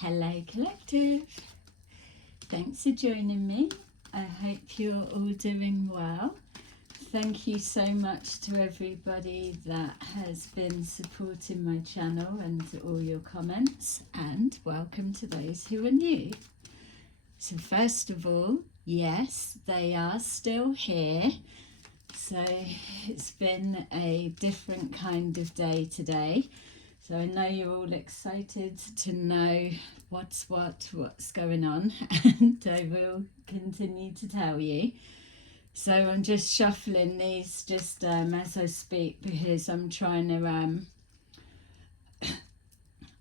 Hello Collective, thanks for joining me. I hope you're all doing well. Thank you so much to everybody that has been supporting my channel and all your comments, and welcome to those who are new. So first of all, yes, they are still here. So it's been a different kind of day today. So I know you're all excited to know what's going on, and I will continue to tell you. So I'm just shuffling these just as I speak, because I'm trying to,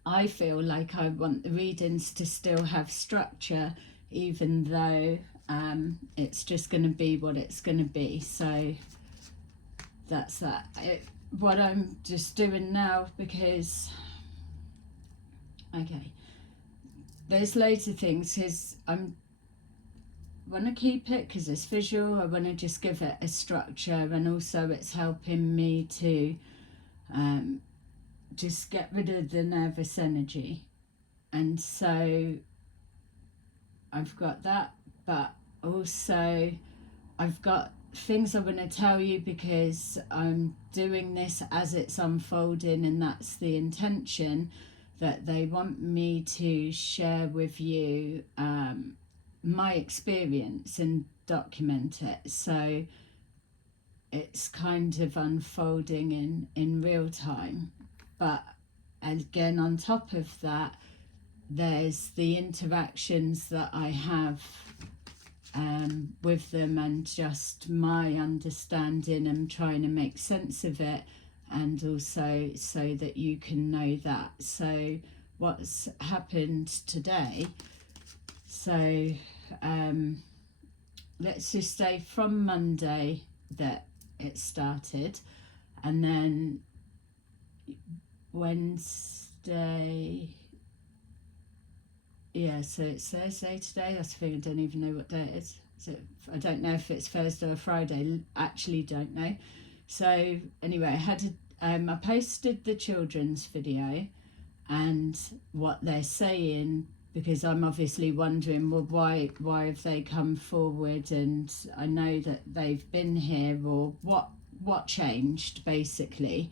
I feel like I want the readings to still have structure, even though it's just going to be what it's going to be. So that's that. What I'm just doing now, because okay, there's loads of things, because I want to keep it because it's visual. I want to just give it a structure, and also it's helping me to just get rid of the nervous energy. And so I've got that, but also I've got things I want to tell you, because I'm doing this as it's unfolding, and that's the intention, that they want me to share with you my experience and document it. So it's kind of unfolding in real time. But again, on top of that, there's the interactions that I have with them, and just my understanding and trying to make sense of it, and also so that you can know that. So what's happened today, so let's just say from Monday that it started, and then Wednesday, yeah, so it's Thursday today. That's the thing, I don't even know what day it is. So I don't know if it's Thursday or Friday, actually don't know. So anyway, I posted the children's video and what they're saying, because I'm obviously wondering, well, why have they come forward, and I know that they've been here, or what changed basically.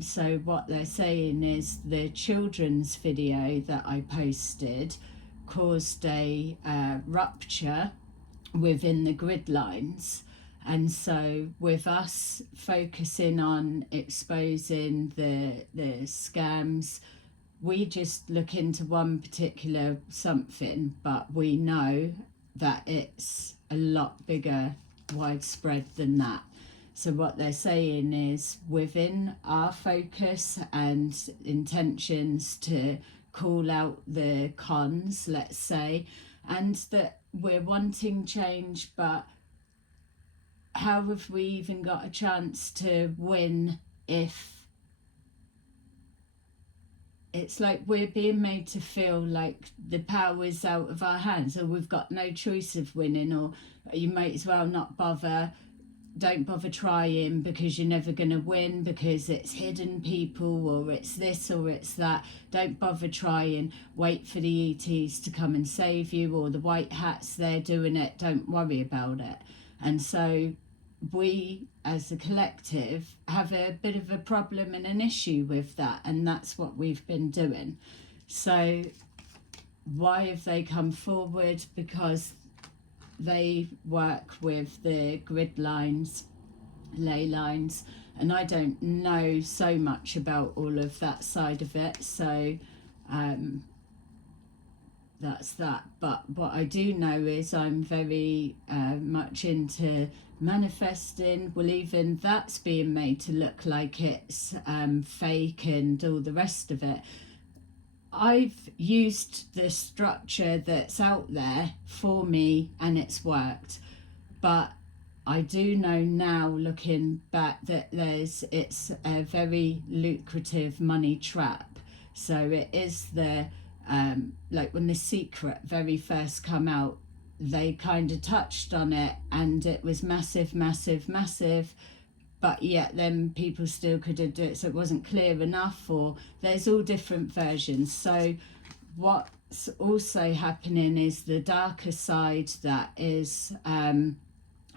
So what they're saying is the children's video that I posted caused a rupture within the grid lines. And so with us focusing on exposing the scams, we just look into one particular something, but we know that it's a lot bigger, widespread than that. So what they're saying is, within our focus and intentions to call out the cons, let's say, and that we're wanting change, but how have we even got a chance to win if it's like we're being made to feel like the power is out of our hands, or we've got no choice of winning, or you might as well not bother. Don't bother trying, because you're never going to win, because it's hidden people, or it's this or it's that. Don't bother trying. Wait for the ETs to come and save you, or the white hats, they're doing it. Don't worry about it. And so we as a collective have a bit of a problem and an issue with that, and that's what we've been doing. So why have they come forward? Because they work with the grid lines, ley lines, and I don't know so much about all of that side of it. So that's that. But what I do know is I'm very much into manifesting. Well, even that's being made to look like it's fake and all the rest of it. I've used the structure that's out there for me, and it's worked. But I do know now, looking back, that it's a very lucrative money trap. So it is the like when The Secret very first come out, they kind of touched on it, and it was massive, but yet then people still couldn't do it, so it wasn't clear enough, or there's all different versions. So what's also happening is the darker side that is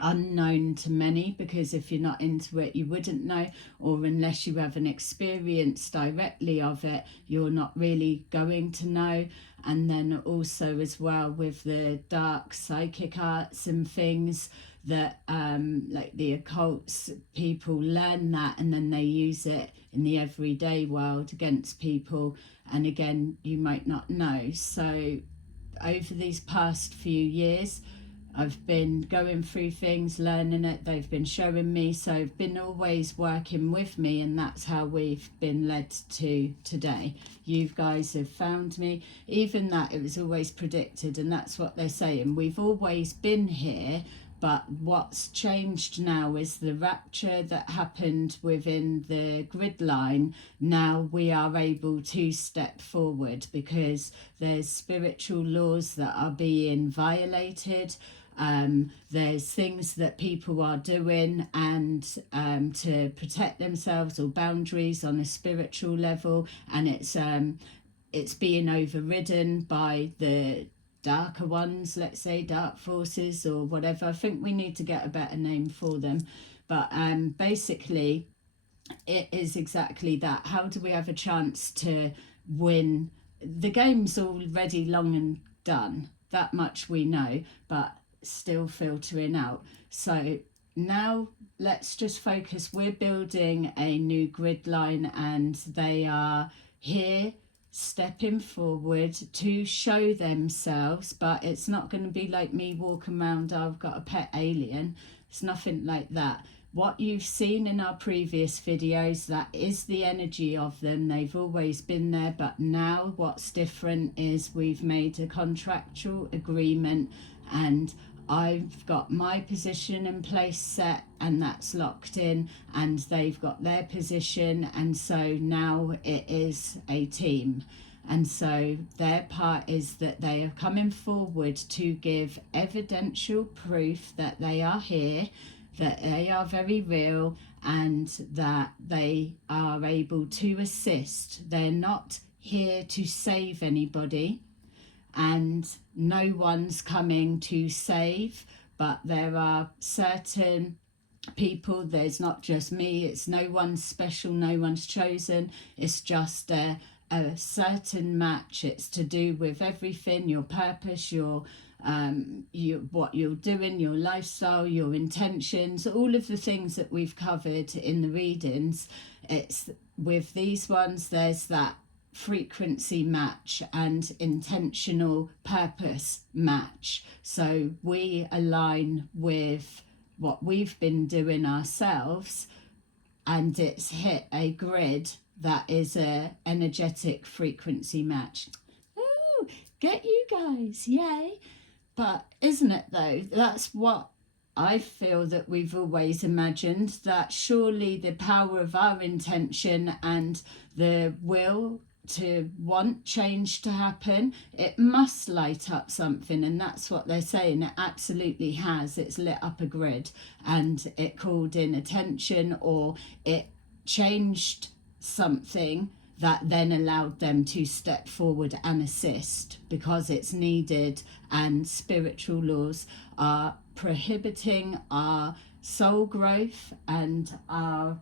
unknown to many, because if you're not into it you wouldn't know, or unless you have an experience directly of it you're not really going to know. And then also as well with the dark psychic arts and things that like the occults, people learn that and then they use it in the everyday world against people, and again you might not know. So over these past few years I've been going through things, learning it, they've been showing me, so I've been always working with me, and that's how we've been led to today. You guys have found me, even that it was always predicted, and that's what they're saying. We've always been here, but what's changed now is the rapture that happened within the grid line. Now we are able to step forward because there's spiritual laws that are being violated. There's things that people are doing and to protect themselves, or boundaries on a spiritual level, and it's being overridden by the darker ones, let's say dark forces or whatever. I think we need to get a better name for them, but basically it is exactly that. How do we have a chance to win? The game's already long and done, that much we know, but still filtering out. So now let's just focus. We're building a new grid line, and they are here stepping forward to show themselves, but it's not going to be like me walking around, I've got a pet alien. It's nothing like that. What you've seen in our previous videos, that is the energy of them. They've always been there, but now what's different is we've made a contractual agreement, and I've got my position in place set, and that's locked in, and they've got their position, and so now it is a team. And so their part is that they are coming forward to give evidential proof that they are here, that they are very real, and that they are able to assist. They're not here to save anybody, and no one's coming to save, but there are certain people. There's not just me, it's no one's special, no one's chosen. It's just a certain match. It's to do with everything, your purpose, your what you're doing, your lifestyle, your intentions, all of the things that we've covered in the readings. It's with these ones, there's that frequency match and intentional purpose match. So we align with what we've been doing ourselves, and it's hit a grid that is a energetic frequency match. Oh, get you guys, yay. But isn't it though, that's what I feel that we've always imagined, that surely the power of our intention and the will to want change to happen, it must light up something, and that's what they're saying. It absolutely has. It's lit up a grid, and it called in attention, or it changed something that then allowed them to step forward and assist, because it's needed, and spiritual laws are prohibiting our soul growth and our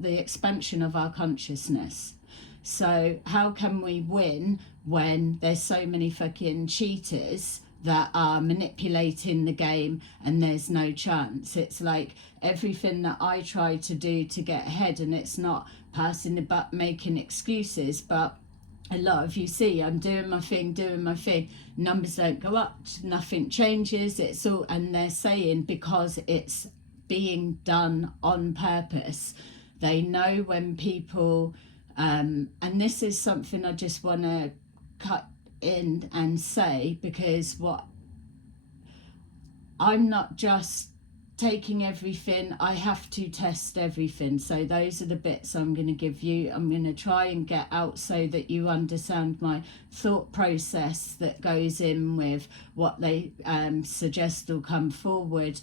the expansion of our consciousness. So how can we win when there's so many fucking cheaters that are manipulating the game and there's no chance? It's like everything that I try to do to get ahead, and it's not passing the buck, making excuses, but a lot of you see I'm doing my thing, numbers don't go up, nothing changes. It's all, and they're saying because it's being done on purpose. They know when people and this is something I just want to cut in and say, because what I'm not just taking everything, I have to test everything. So those are the bits I'm going to give you. I'm going to try and get out so that you understand my thought process that goes in with what they suggest will come forward,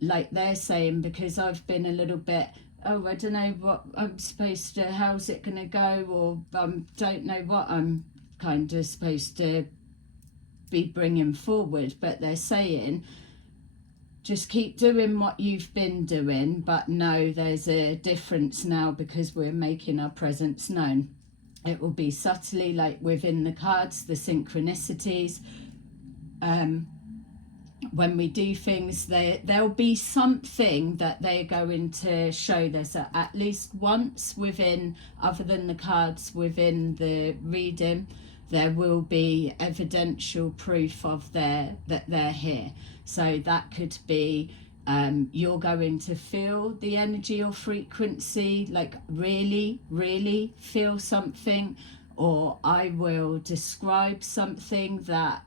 like they're saying, because I've been a little bit, oh, I don't know what I'm supposed to, how's it going to go, or don't know what I'm kind of supposed to be bringing forward, but they're saying just keep doing what you've been doing, but no, there's a difference now because we're making our presence known. It will be subtly, like within the cards, the synchronicities. When we do things, there'll be something that they're going to show. There's at least once within, other than the cards, within the reading, there will be evidential proof of that they're here. So that could be you're going to feel the energy or frequency, like really, really feel something, or I will describe something that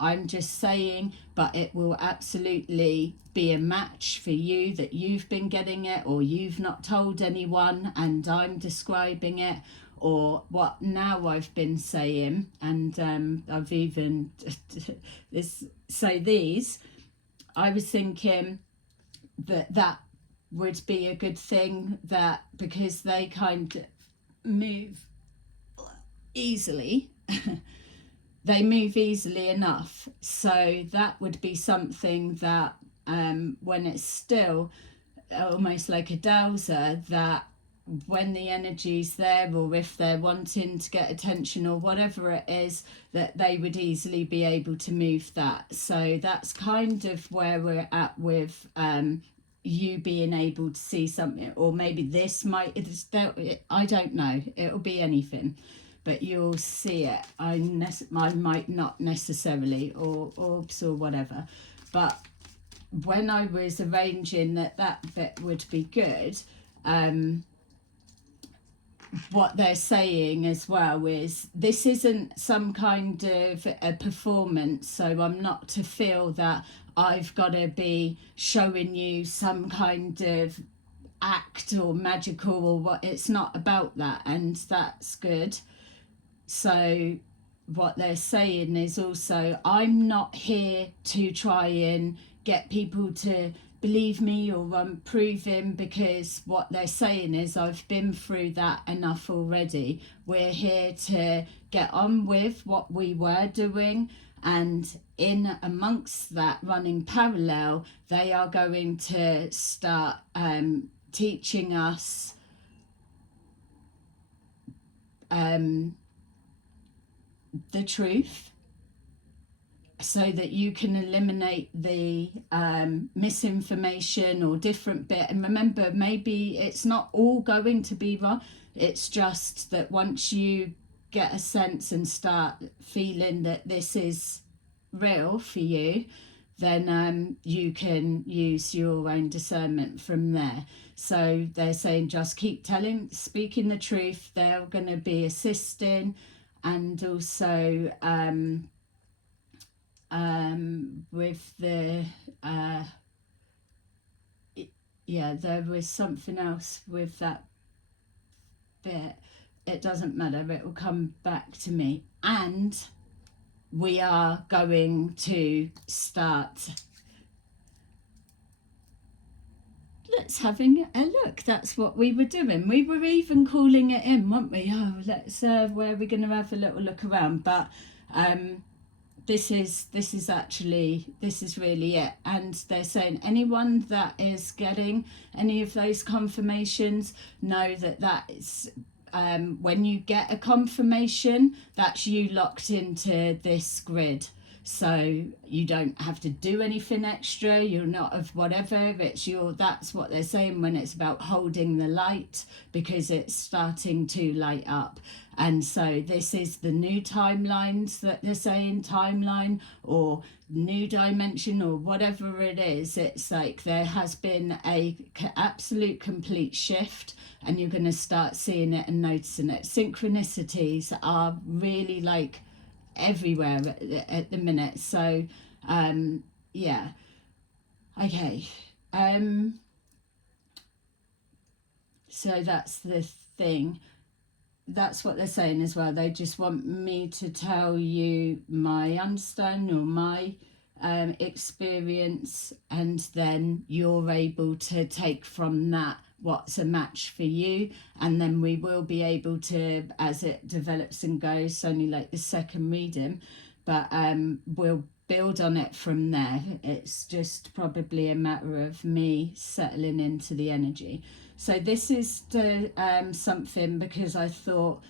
I'm just saying, but it will absolutely be a match for you, that you've been getting it or you've not told anyone and I'm describing it, or what now I've been saying. And I've even these, I was thinking that would be a good thing, that because they kind of move easily they move easily enough, so that would be something that when it's still almost like a dowser, that when the energy's there, or if they're wanting to get attention or whatever it is, that they would easily be able to move that. So that's kind of where we're at with you being able to see something, or maybe this might, I don't know, it'll be anything, but you'll see it. I might not necessarily, or orbs or whatever, but when I was arranging that bit would be good, what they're saying as well is this isn't some kind of a performance, so I'm not to feel that I've got to be showing you some kind of act or magical or what. It's not about that, and that's good. So what they're saying is also, I'm not here to try and get people to believe me or I'm proving, because what they're saying is I've been through that enough already. We're here to get on with what we were doing, and in amongst that, running parallel, they are going to start teaching us the truth, so that you can eliminate the misinformation or different bit. And remember, maybe it's not all going to be wrong, it's just that once you get a sense and start feeling that this is real for you, then you can use your own discernment from there. So they're saying just keep speaking the truth. They're going to be assisting, and also with the there was something else with that bit. It doesn't matter, it will come back to me. And we are going to start, let's having a look. That's what we were doing. We were even calling it in, weren't we? Oh, let's where we're going to have a little look around. But this is really it. And they're saying anyone that is getting any of those confirmations, know that is when you get a confirmation, that's you locked into this grid. So you don't have to do anything extra. You're not of whatever. It's your. That's what they're saying when it's about holding the light, because it's starting to light up. And so this is the new timelines that they're saying, timeline or new dimension or whatever it is. It's like there has been a absolute complete shift, and you're going to start seeing it and noticing it. Synchronicities are really like everywhere at the minute. So yeah, okay, so that's the thing. That's what they're saying as well. They just want me to tell you my understanding or my experience, and then you're able to take from that what's a match for you, and then we will be able to, as it develops and goes, only like the second reading, but we'll build on it from there. It's just probably a matter of me settling into the energy. So this is the something, because I thought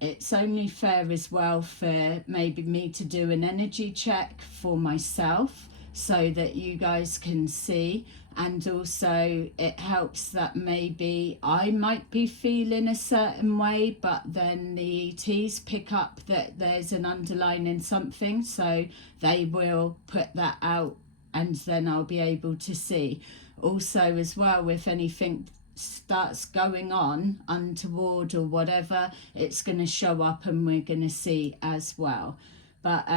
it's only fair as well for maybe me to do an energy check for myself so that you guys can see, and also it helps that maybe I might be feeling a certain way, but then the ETs pick up that there's an underlying something, so they will put that out, and then I'll be able to see. Also as well, if anything starts going on untoward or whatever, it's going to show up and we're going to see as well. But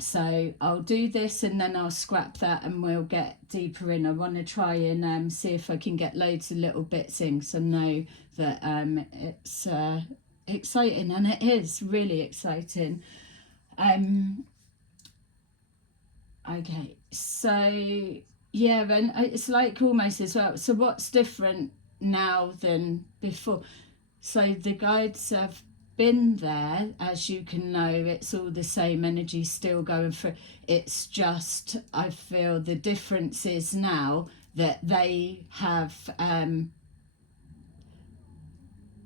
so I'll do this and then I'll scrap that and we'll get deeper in. I want to try and see if I can get loads of little bits in, because I know that it's exciting, and it is really exciting. Okay, so yeah, and it's like almost as well, so what's different now than before? So the guides have been there, as you can know, it's all the same energy still going through. It's just, I feel the difference is now that they have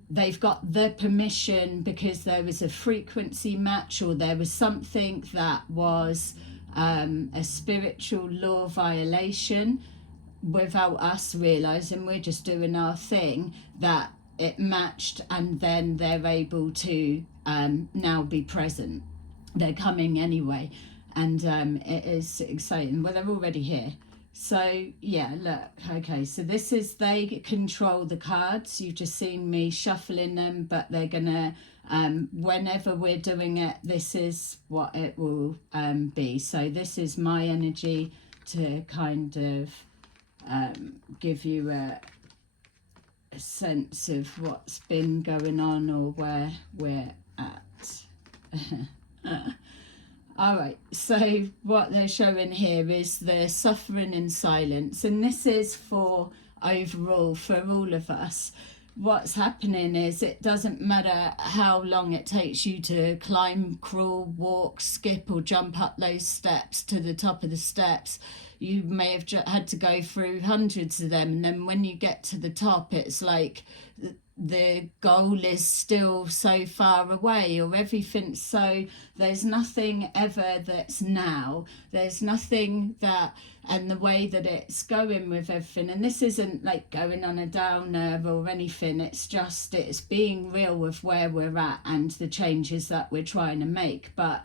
they've got the permission, because there was a frequency match, or there was something that was a spiritual law violation without us realizing, we're just doing our thing, that it matched, and then they're able to now be present. They're coming anyway, and it is exciting. Well, they're already here. So yeah, look, okay, so this is, they control the cards. You've just seen me shuffling them, but they're gonna whenever we're doing it, this is what it will be. So this is my energy to kind of give you a sense of what's been going on or where we're at. All right, so what they're showing here is the suffering in silence, and this is for overall, for all of us. What's happening is, it doesn't matter how long it takes you to climb, crawl, walk, skip or jump up those steps to the top of the steps. You may have had to go through hundreds of them, and then when you get to the top, it's like the goal is still so far away, or everything. So there's nothing ever that's now. There's nothing that, and the way that it's going with everything, and this isn't like going on a downer or anything, it's just, it's being real with where we're at and the changes that we're trying to make. But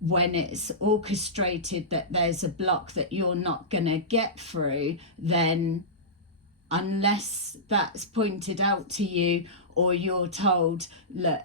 when it's orchestrated that there's a block that you're not going to get through, then unless that's pointed out to you, or you're told, look,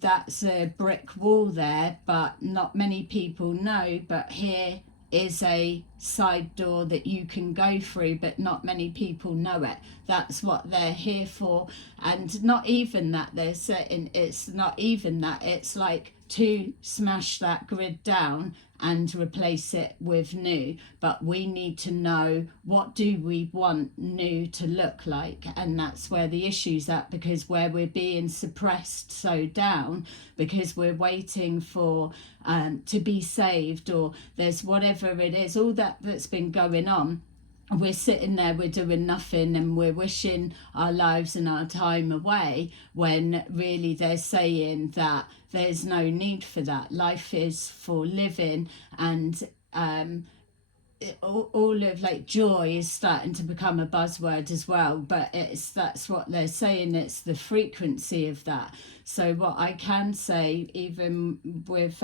that's a brick wall there, but not many people know, but here is a side door that you can go through, but not many people know it. That's what they're here for. And not even that they're setting, it's not even that, it's like to smash that grid down and replace it with new. But we need to know, what do we want new to look like? And that's where the issue's at, because where we're being suppressed so down, because we're waiting for to be saved, or there's whatever it is, all that's been going on. We're sitting there, we're doing nothing, and we're wishing our lives and our time away, when really they're saying that there's no need for that. Life is for living, and all of like joy is starting to become a buzzword as well, but that's what they're saying, it's the frequency of that. So what I can say, even with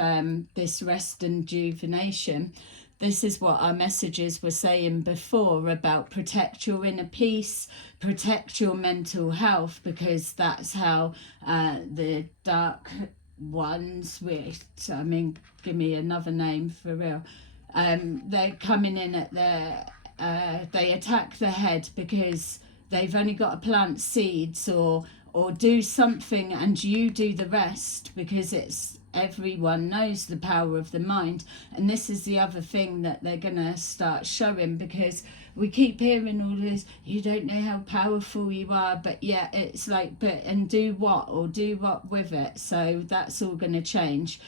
this rest and rejuvenation, this is what our messages were saying before about protect your inner peace, protect your mental health, because that's how the dark ones, which, I mean, give me another name for real, they're coming in at they attack the head, because they've only got to plant seeds or or do something and you do the rest, because it's everyone knows the power of the mind. And this is the other thing that they're going to start showing, because we keep hearing all this, you don't know how powerful you are, but yeah, it's like, but and do what, or do what with it. So that's all going to change.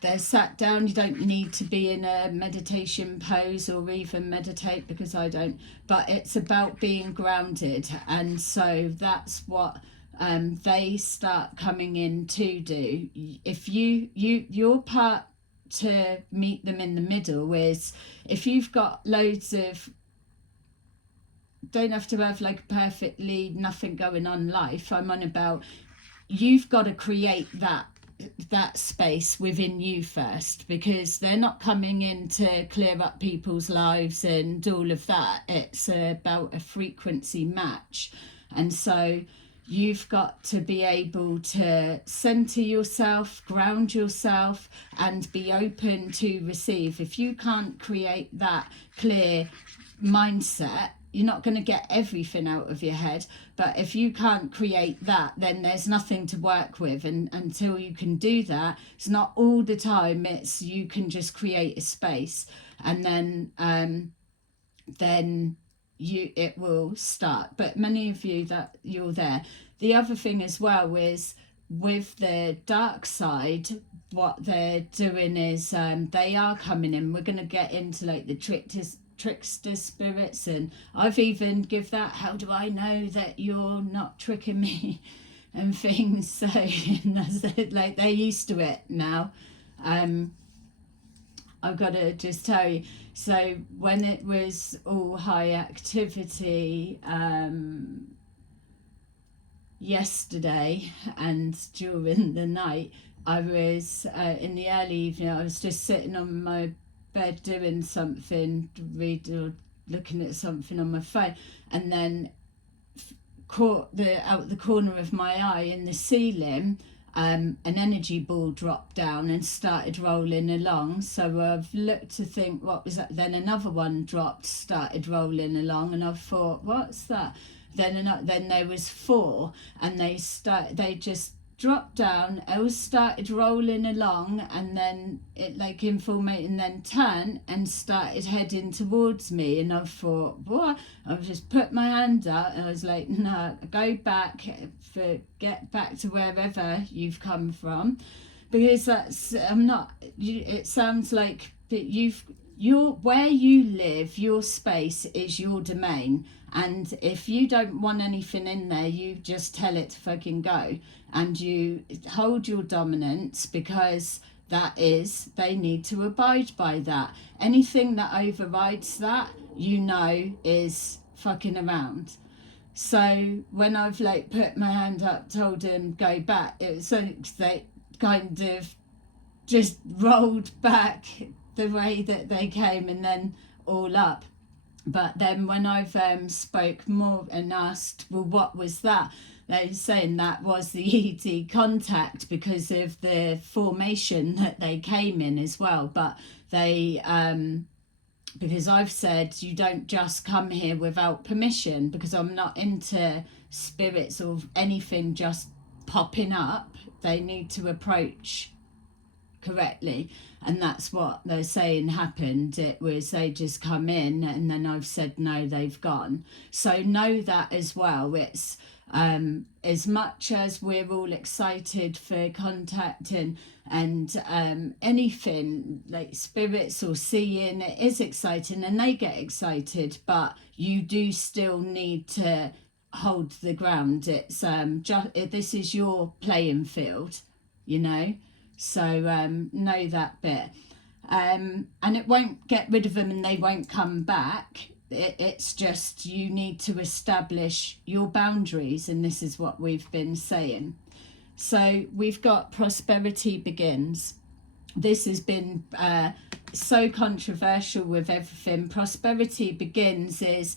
They're sat down, you don't need to be in a meditation pose or even meditate, because I don't, but it's about being grounded. And so that's what they start coming in to do. If your part to meet them in the middle is, if you've got loads of, don't have to have like perfectly nothing going on life, I'm on about, you've got to create that space within you first, because they're not coming in to clear up people's lives and all of that. It's about a frequency match. And so you've got to be able to center yourself, ground yourself, and be open to receive. If you can't create that clear mindset, you're not going to get everything out of your head. But if you can't create that, then there's nothing to work with. And until you can do that, it's not all the time, it's you can just create a space, and then it will start. But many of you that you're there. The other thing as well is, with the dark side, what they're doing is they are coming in. We're going to get into like the trickster spirits, and I've even give that, how do I know that you're not tricking me, and things. So that's it, like they're used to it now. I've got to just tell you, so when it was all high activity yesterday and during the night, I was in the early evening, I was just sitting on my bed doing something, looking at something on my phone, and then caught out the corner of my eye in the ceiling, an energy ball dropped down and started rolling along. So I've looked to think, what was that? Then another one dropped, started rolling along, and I thought, what's that? Then there was 4, and they just dropped down, else started rolling along, and then it like informated, and then turned and started heading towards me. And I thought, what? I just put my hand out and I was like, no, go back, get back to wherever you've come from, because that's, I'm not, it sounds like that where you live, your space is your domain. And if you don't want anything in there, you just tell it to fucking go. And you hold your dominance, because they need to abide by that. Anything that overrides that, is fucking around. So when I've like put my hand up, told him go back, it was so they kind of just rolled back the way that they came, and then all up. But then when I've spoke more and asked, well, what was that? They were saying that was the ET contact, because of the formation that they came in as well. But they, because I've said, you don't just come here without permission, because I'm not into spirits or anything just popping up. They need to approach correctly, and that's what they're saying happened. It was they just come in, and then I've said no, they've gone. So know that as well. It's as much as we're all excited for contacting and anything like spirits or seeing, it is exciting and they get excited, but you do still need to hold the ground. It's this is your playing field, so know that bit, and it won't get rid of them and they won't come back. It's just you need to establish your boundaries, and this is what we've been saying. So we've got prosperity begins. This has been so controversial with everything. Prosperity begins is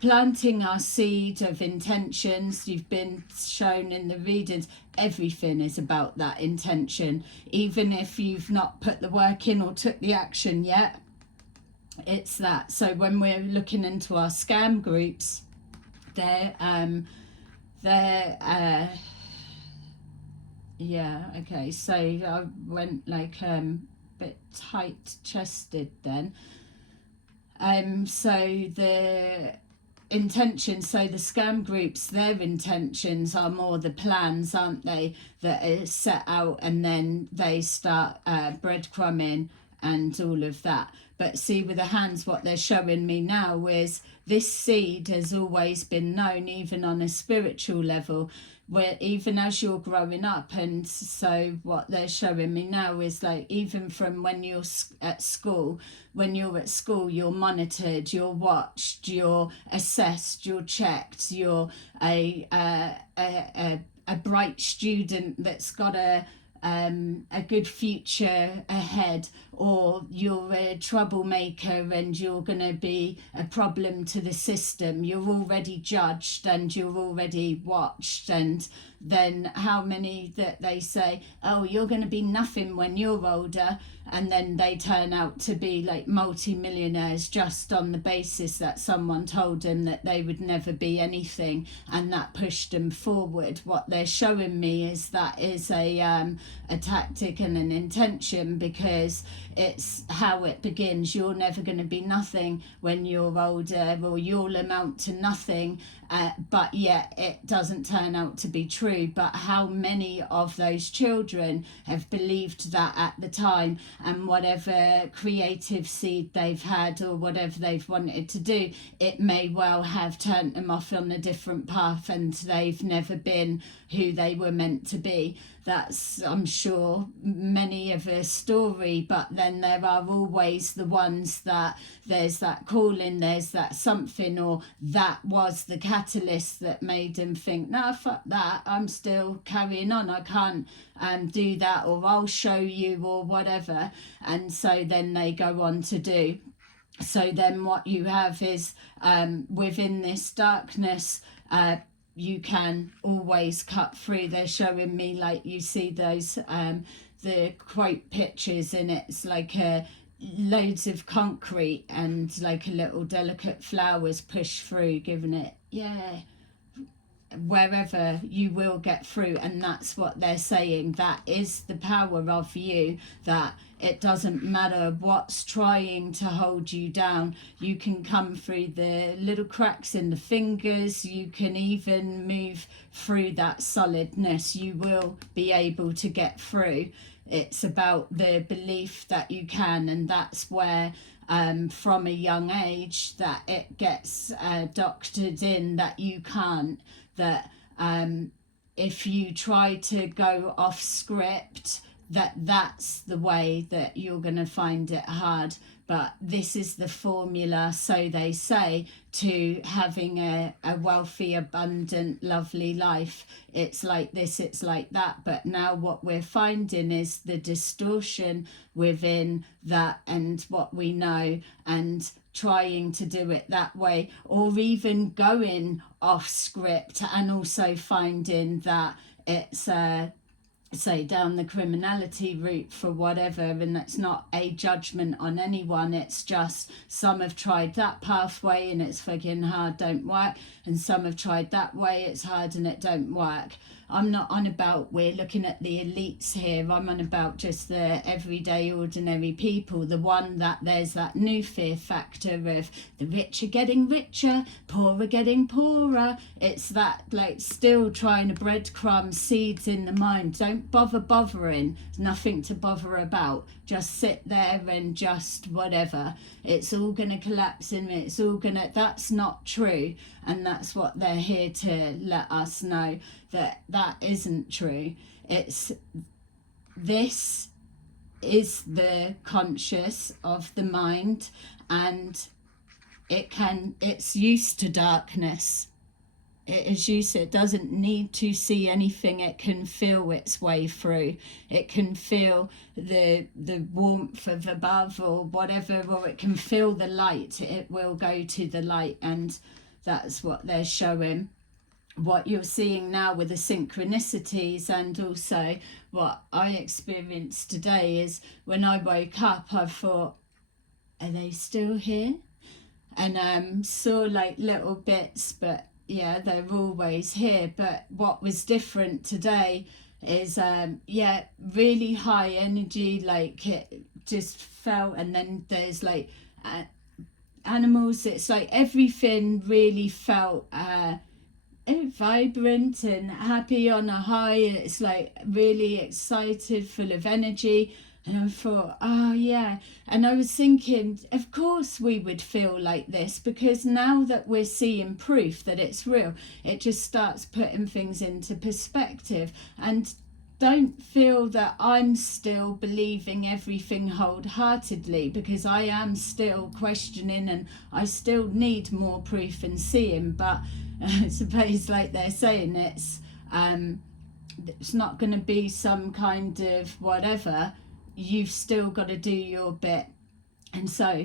planting our seed of intentions. You've been shown in the readings, everything is about that intention. Even if you've not put the work in or took the action yet, it's that. So when we're looking into our scam groups, they're they're yeah, okay, so I went like bit tight chested then. So the intentions, so the scam groups, their intentions are more the plans, aren't they, that are set out, and then they start breadcrumbing and all of that. But see, with the hands, what they're showing me now is this seed has always been known, even on a spiritual level, where even as you're growing up. And so what they're showing me now is like, even from when you're at school, you're monitored, you're watched, you're assessed, you're checked, you're a bright student that's got a good future ahead, or you're a troublemaker and you're going to be a problem to the system. You're already judged and you're already watched. And then how many that they say, oh, you're going to be nothing when you're older, and then they turn out to be like multi-millionaires just on the basis that someone told them that they would never be anything, and that pushed them forward. What they're showing me is that is a tactic and an intention, because it's how it begins. You're never going to be nothing when you're older, or you'll amount to nothing, but yet it doesn't turn out to be true. But how many of those children have believed that at the time, and whatever creative seed they've had or whatever they've wanted to do, it may well have turned them off on a different path, and they've never been who they were meant to be. That's, I'm sure, many of a story. But then there are always the ones that there's that calling, there's that something, or that was the catalyst that made them think, no, fuck that, I'm still carrying on, I can't do that, or I'll show you, or whatever. And so then they go on to do. So then what you have is, within this darkness, you can always cut through. They're showing me, like, you see those the quote pictures, and it's like loads of concrete and like a little delicate flowers push through, giving it, yeah, wherever you will get through. And that's what they're saying. That is the power of you, that it doesn't matter what's trying to hold you down. You can come through the little cracks in the fingers. You can even move through that solidness. You will be able to get through. It's about the belief that you can. And that's where from a young age that it gets doctored in that you can't, that if you try to go off script, that's the way that you're going to find it hard. But this is the formula, so they say, to having a wealthy, abundant, lovely life. It's like this, it's like that. But now what we're finding is the distortion within that, and what we know, and trying to do it that way, or even going off script, and also finding that it's say down the criminality route for whatever. And that's not a judgment on anyone, it's just some have tried that pathway and it's fucking hard, don't work, and some have tried that way, it's hard and it don't work. I'm not on about we're looking at the elites here. I'm on about just the everyday ordinary people, the one that there's that new fear factor of the rich are getting richer, poor are getting poorer. It's that, like, still trying to breadcrumb seeds in the mind. Don't bother bothering, there's nothing to bother about. Just sit there and just whatever. It's all going to collapse in me. It's all going to, that's not true. And that's what they're here to let us know, that that isn't true. It's, this is the conscious of the mind, and it's used to darkness. It is used to, it doesn't need to see anything. It can feel its way through. It can feel the warmth of above or whatever, or it can feel the light. It will go to the light, and that's what they're showing. What you're seeing now with the synchronicities, and also what I experienced today, is when I woke up, I thought, are they still here? And saw like little bits, but yeah, they're always here. But what was different today is yeah, really high energy, like it just felt. And then there's like animals, it's like everything really felt vibrant and happy on a high. It's like really excited, full of energy. And I thought, oh yeah. And I was thinking, of course we would feel like this, because now that we're seeing proof that it's real, it just starts putting things into perspective. And don't feel that I'm still believing everything wholeheartedly, because I am still questioning and I still need more proof and seeing. But I suppose, like they're saying, it's not going to be some kind of whatever. You've still got to do your bit. And so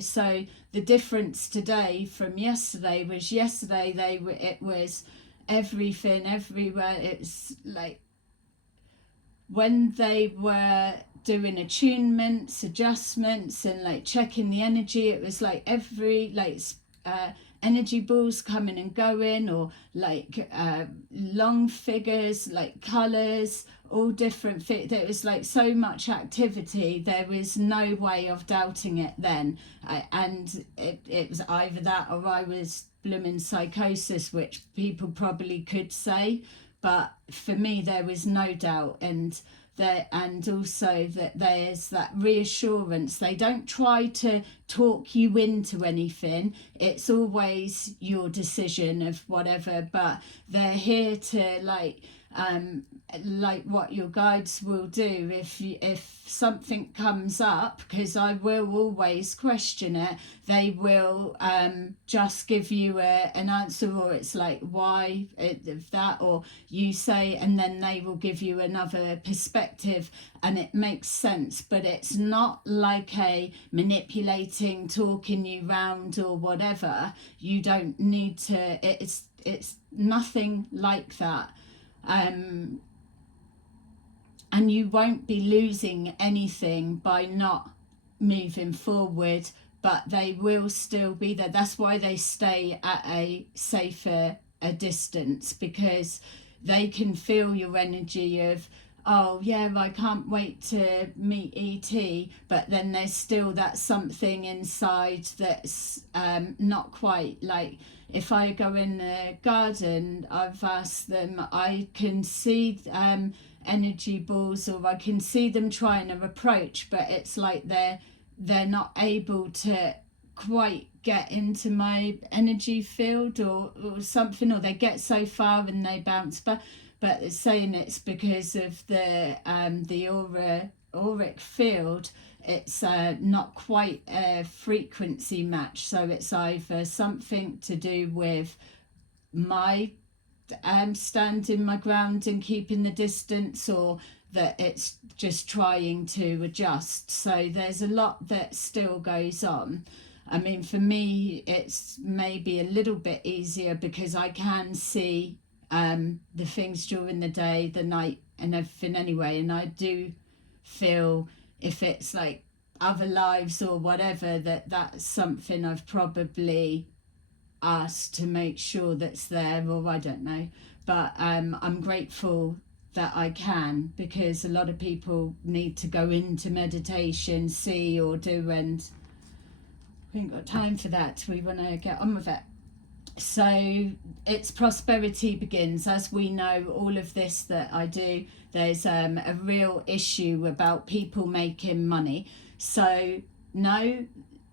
the difference today from yesterday was, yesterday it was everything everywhere. It's like when they were doing attunements, adjustments, and like checking the energy, it was like every like energy balls coming and going, or like long figures, like colors, all different there was like so much activity, there was no way of doubting it then. And it was either that or I was blooming psychosis, which people probably could say, but for me there was no doubt. And also that there's that reassurance. They don't try to talk you into anything. It's always your decision of whatever, but they're here to like what your guides will do if something comes up, because I will always question it. They will just give you an answer, or it's like why of that, or you say, and then they will give you another perspective, and it makes sense. But it's not like a manipulating, talking you round or whatever. You don't need to. It's nothing like that. And you won't be losing anything by not moving forward, but they will still be there. That's why they stay at a safer distance, because they can feel your energy of, oh yeah, I can't wait to meet ET, but then there's still that something inside that's not quite. Like if I go in the garden, I've asked them, I can see energy balls, or I can see them trying to approach, but it's like they're not able to quite get into my energy field or something, or they get so far and they bounce back. But it's saying it's because of the auric field. It's not quite a frequency match, so it's either something to do with my standing my ground and keeping the distance, or that it's just trying to adjust. So there's a lot that still goes on. I mean, for me, it's maybe a little bit easier because I can see the things during the day, the night, and everything anyway. And I do feel if it's like other lives or whatever, that's something I've probably asked to make sure that's there, or I don't know. But I'm grateful that I can, because a lot of people need to go into meditation, see or do, and we ain't got time for that. We want to get on with it. So it's prosperity begins. As we know, all of this that I do, there's a real issue about people making money. So no,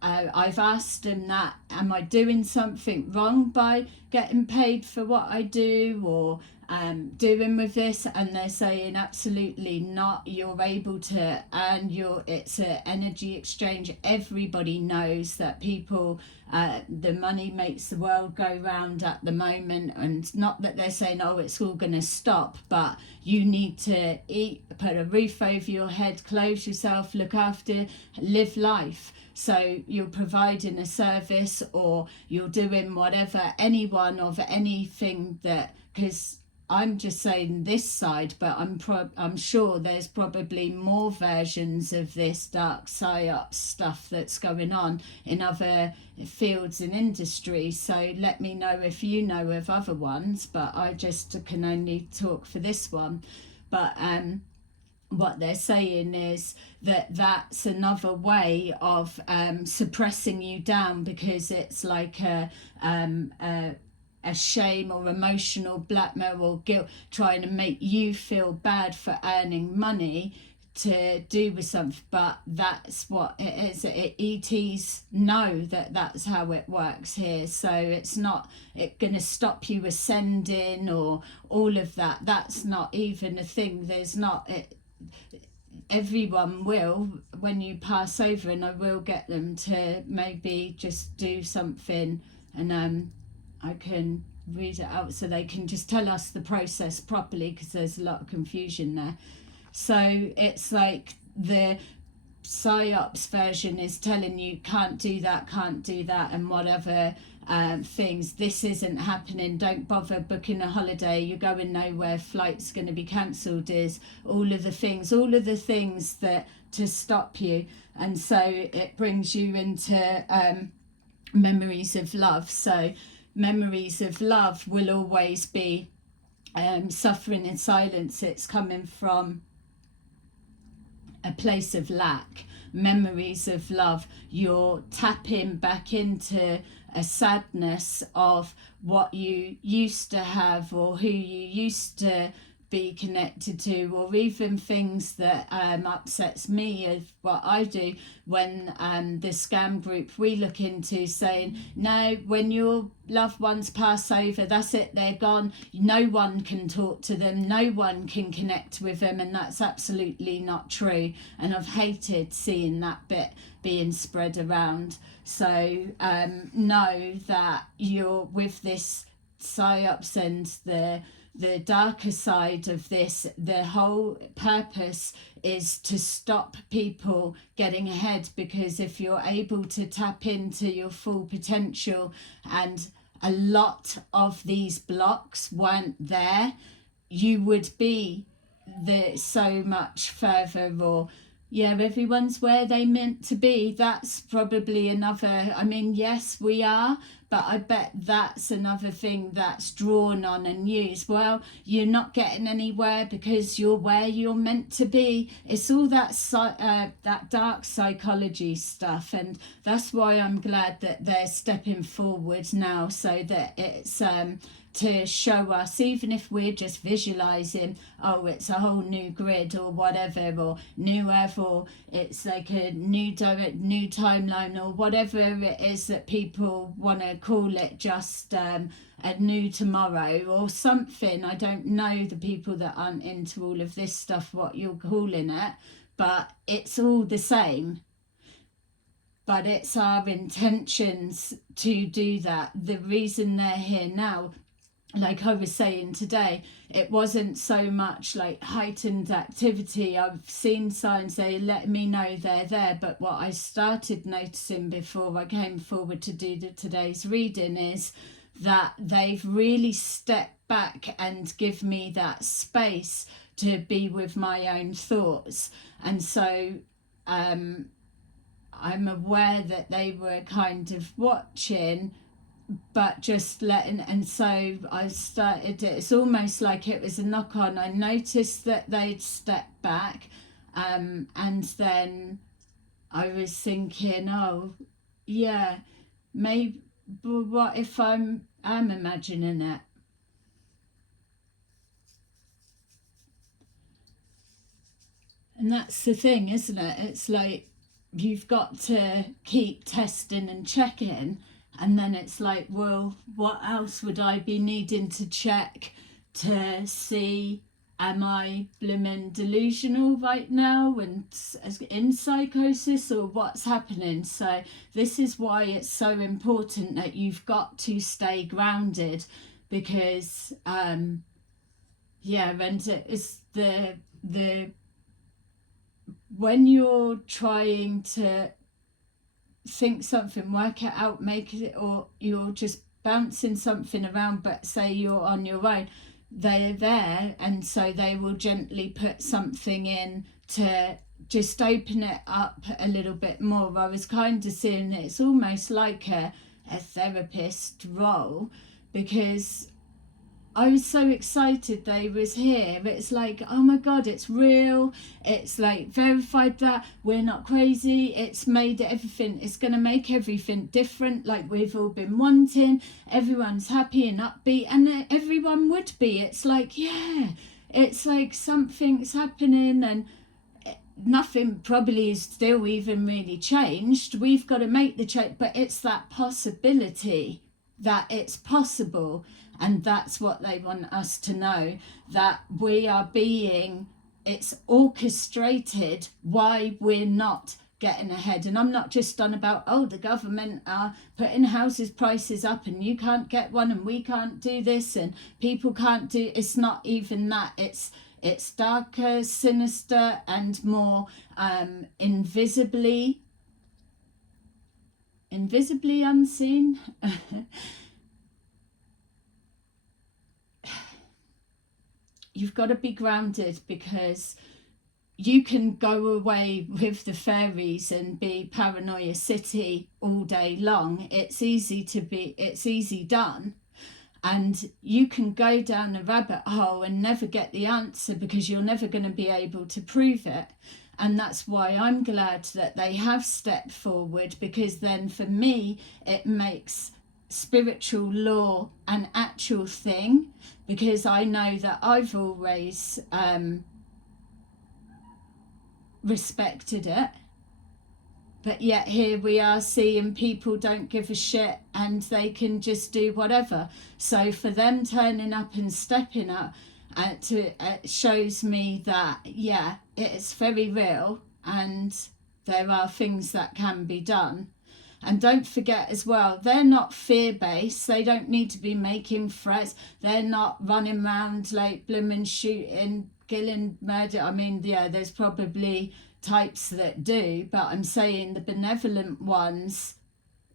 I've asked them that, am I doing something wrong by getting paid for what I do, or doing with this? And they're saying absolutely not. You're able to earn it's an energy exchange. Everybody knows that people, the money makes the world go round at the moment, and not that they're saying, oh, it's all going to stop, but you need to eat, put a roof over your head, clothe yourself, look after, live life. So you're providing a service, or you're doing whatever, anyone of anything that, because I'm just saying this side, but I'm sure there's probably more versions of this dark PSYOPS stuff that's going on in other fields and industry. So let me know if you know of other ones, but I just can only talk for this one. But what they're saying is that that's another way of suppressing you down, because it's like a shame or emotional blackmail or guilt, trying to make you feel bad for earning money to do with something. But that's what it is. ETs know that that's how it works here, so it's not going to stop you ascending or all of that. That's not even a thing. There's not it. Everyone will, when you pass over, and I will get them to maybe just do something, and I can read it out so they can just tell us the process properly, because there's a lot of confusion there. So it's like the PSYOPS version is telling you can't do that, and whatever things. This isn't happening, don't bother booking a holiday, you're going nowhere, flight's going to be cancelled, is all of the things that to stop you. And so it brings you into memories of love. So memories of love will always be suffering in silence. It's coming from a place of lack. Memories of love, you're tapping back into a sadness of what you used to have, or who you used to be connected to, or even things that upsets me of what I do when the scam group we look into, saying no, when your loved ones pass over, that's it, they're gone, no one can talk to them, no one can connect with them, and that's absolutely not true. And I've hated seeing that bit being spread around. So know that you're with this PSYOPS and the darker side of this. The whole purpose is to stop people getting ahead, because if you're able to tap into your full potential, and a lot of these blocks weren't there, you would be so much further, or everyone's where they meant to be. That's probably another, I mean, yes, we are, but I bet that's another thing that's drawn on and used. Well, you're not getting anywhere because you're where you're meant to be. It's all that that dark psychology stuff, and that's why I'm glad that they're stepping forward now, so that it's to show us, even if we're just visualizing, oh, it's a whole new grid or whatever, or new earth, or it's like a new timeline, or whatever it is that people want to call it, just a new tomorrow or something. I don't know, the people that aren't into all of this stuff, what you're calling it, but it's all the same. But it's our intentions to do that. The reason they're here now, like I was saying today, it wasn't so much like heightened activity. I've seen signs, they let me know they're there, but what I started noticing before I came forward to do today's reading is that they've really stepped back and give me that space to be with my own thoughts. And so I'm aware that they were kind of watching, but just letting, and so I started, it's almost like it was a knock on. I noticed that they'd stepped back, and then I was thinking, oh yeah, maybe, but what if I'm imagining it? And that's the thing, isn't it? It's like you've got to keep testing and checking. And then it's like, well, what else would I be needing to check to see, am I blooming delusional right now and in psychosis, or what's happening? So this is why it's so important that you've got to stay grounded, because and it's the when you're trying to think something, work it out, make it, or you're just bouncing something around, but say you're on your own, they're there, and so they will gently put something in to just open it up a little bit more. I was kind of seeing it's almost like a therapist role, because I was so excited they was here. It's like, oh my God, it's real. It's like verified that we're not crazy. It's made everything, it's going to make everything different, like we've all been wanting. Everyone's happy and upbeat, and everyone would be. It's like, yeah, it's like something's happening, and nothing probably is still even really changed. We've got to make the change, but it's that possibility that it's possible. And that's what they want us to know, that we are being, it's orchestrated why we're not getting ahead. And I'm not just on about, oh, the government are putting houses prices up and you can't get one and we can't do this and people can't do, it's not even that. It's darker, sinister, and more invisibly unseen. You've got to be grounded, because you can go away with the fairies and be Paranoia City all day long. It's easy done. And you can go down a rabbit hole and never get the answer, because you're never going to be able to prove it. And that's why I'm glad that they have stepped forward, because then for me, it makes spiritual law an actual thing, because I know that I've always respected it. But yet here we are seeing people don't give a shit and they can just do whatever. So for them turning up and stepping up shows me that, yeah, it's very real and there are things that can be done. And don't forget as well, they're not fear-based. They don't need to be making threats. They're not running around like blooming shooting, killing, murder. I mean, yeah, there's probably types that do, but I'm saying the benevolent ones,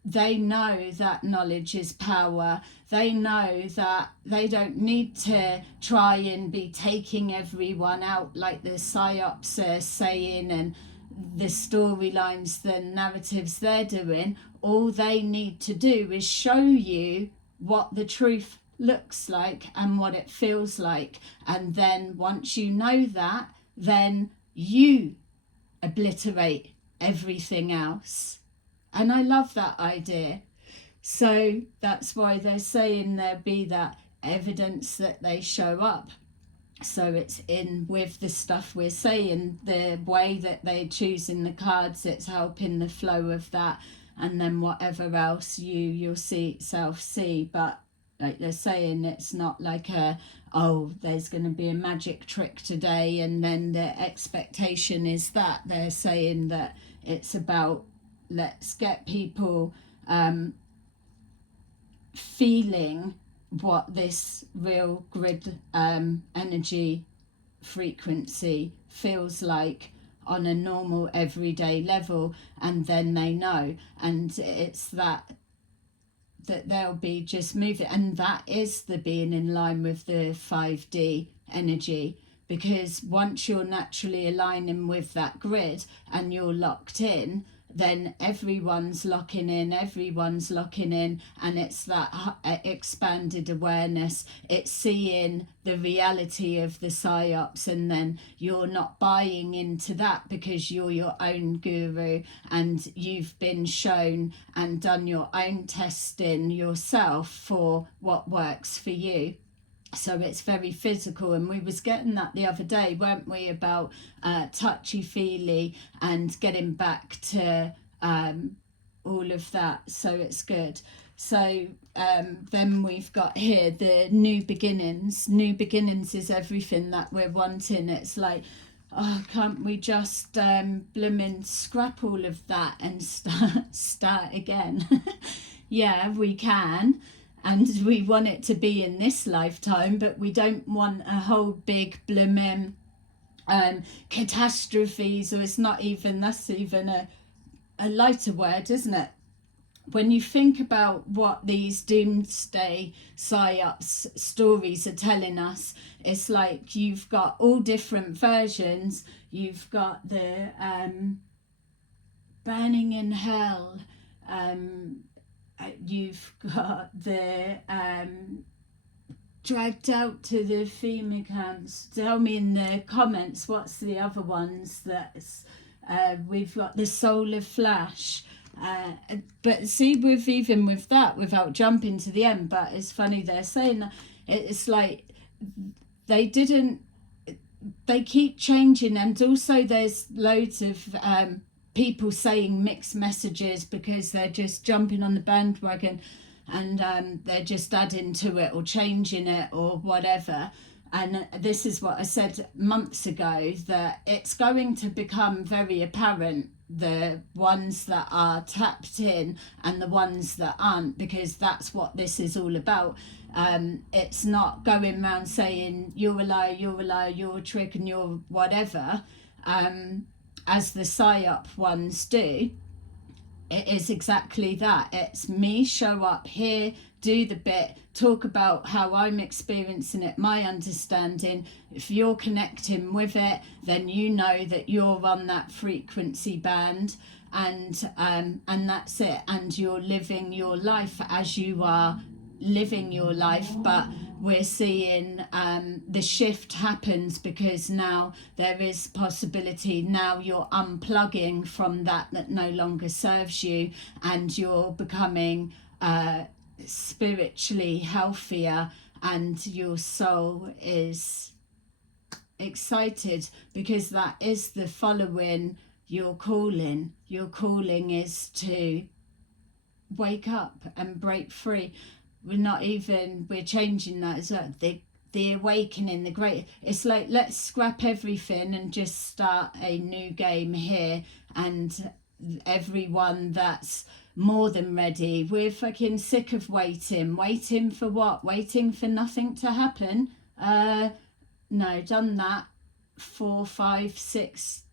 they know that knowledge is power. They know that they don't need to try and be taking everyone out like the PSYOPS are saying, and the storylines, the narratives they're doing. All they need to do is show you what the truth looks like and what it feels like. And then once you know that, then you obliterate everything else. And I love that idea. So that's why they're saying there be that evidence that they show up. So it's in with the stuff we're saying, the way that they're choosing the cards, it's helping the flow of that, and then whatever else you'll see self-see. But like they're saying, it's not like there's going to be a magic trick today and then the expectation is that. They're saying that it's about, let's get people feeling what this real grid energy frequency feels like on a normal everyday level, and then they know. And it's that they'll be just moving, and that is the being in line with the 5D energy, because once you're naturally aligning with that grid and you're locked in, then everyone's locking in, and it's that expanded awareness. It's seeing the reality of the PSYOPS, and then you're not buying into that because you're your own guru and you've been shown and done your own testing yourself for what works for you. So it's very physical, and we was getting that the other day, weren't we, about touchy-feely and getting back to all of that. So it's good. So then we've got here the new beginnings. New beginnings is everything that we're wanting. It's like, oh, can't we just blooming scrap all of that and start again? Yeah, we can. And we want it to be in this lifetime, but we don't want a whole big blooming catastrophes, or it's not even, that's even a lighter word, isn't it? when you think about what these doomsday PSYOPS stories are telling us, it's like you've got all different versions. You've got the burning in hell, you've got the dragged out to the FEMA camps. Tell me in the comments what's the other ones. That's we've got the solar flash. But see, even with that, without jumping to the end, but it's funny they're saying that it's like they keep changing, and also there's loads of people saying mixed messages because they're just jumping on the bandwagon, and they're just adding to it or changing it or whatever. And this is what I said months ago, that it's going to become very apparent, the ones that are tapped in and the ones that aren't, because that's what this is all about. It's not going around saying you're a liar, you're a trick, and you're whatever, as the PSYOP ones do. It is exactly that. It's me, show up here, do the bit, talk about how I'm experiencing it, my understanding. If you're connecting with it, then you know that you're on that frequency band, and that's it. And you're living your life as you are living your life. But we're seeing the shift happens because now there is possibility. Now you're unplugging from that no longer serves you, and you're becoming spiritually healthier, and your soul is excited, because that is the following your calling. Your calling is to wake up and break free. We're changing that as well. The awakening, the great, it's like, let's scrap everything and just start a new game here. And everyone that's more than ready, we're fucking sick of waiting for what? Waiting for nothing to happen. No, done that 4, 5, 6,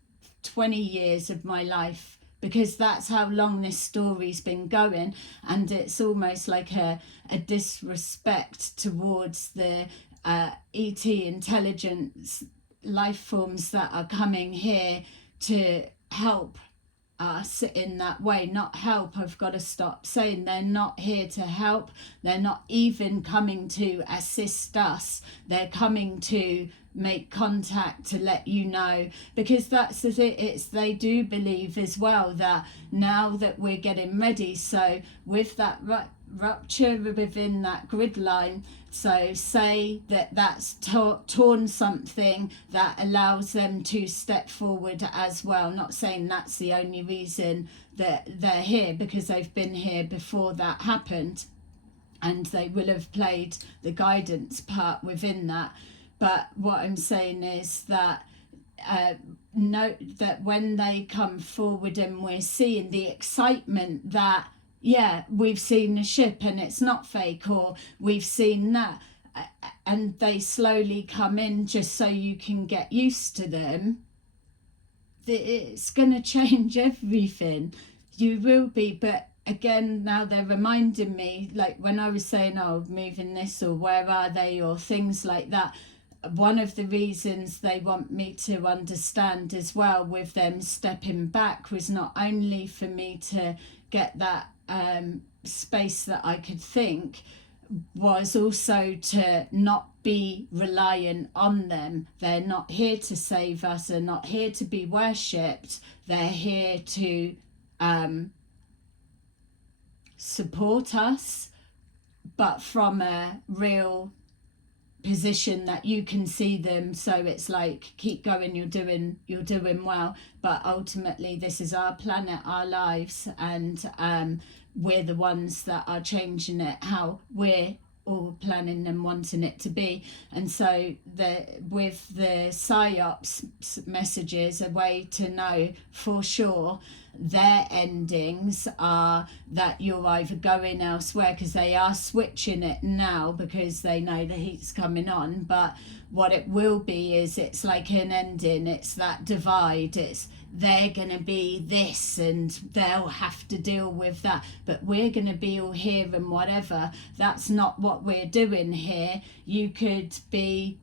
20 years of my life, because that's how long this story's been going. And it's almost like a disrespect towards the ET intelligence life forms that are coming here to help us in that way. Not help, I've got to stop saying they're not here to help. They're not even coming to assist us. They're coming to make contact to let you know, because that's the thing. It's, they do believe as well that now that we're getting ready, so with that rupture within that grid line, so say that that's torn something that allows them to step forward as well. Not saying that's the only reason that they're here, because they've been here before that happened, and they will have played the guidance part within that. But what I'm saying is that note that when they come forward and we're seeing the excitement that, yeah, we've seen a ship and it's not fake, or we've seen that, and they slowly come in just so you can get used to them, it's going to change everything. You will be. But again, now they're reminding me, like when I was saying, oh, moving this, or where are they, or things like that. One of the reasons they want me to understand as well with them stepping back was not only for me to get that space that I could think, was also to not be reliant on them. They're not here to save us, they're not here to be worshipped, they're here to support us, but from a real position that you can see them. So it's like, keep going, you're doing well, but ultimately this is our planet, our lives, and we're the ones that are changing it how we're all planning and wanting it to be. And so with the PSYOPS messages, a way to know for sure their endings are that you're either going elsewhere, because they are switching it now because they know the heat's coming on, but what it will be is it's like an ending, it's that divide, it's they're going to be this and they'll have to deal with that, but we're going to be all here and whatever. That's not what we're doing here. You could be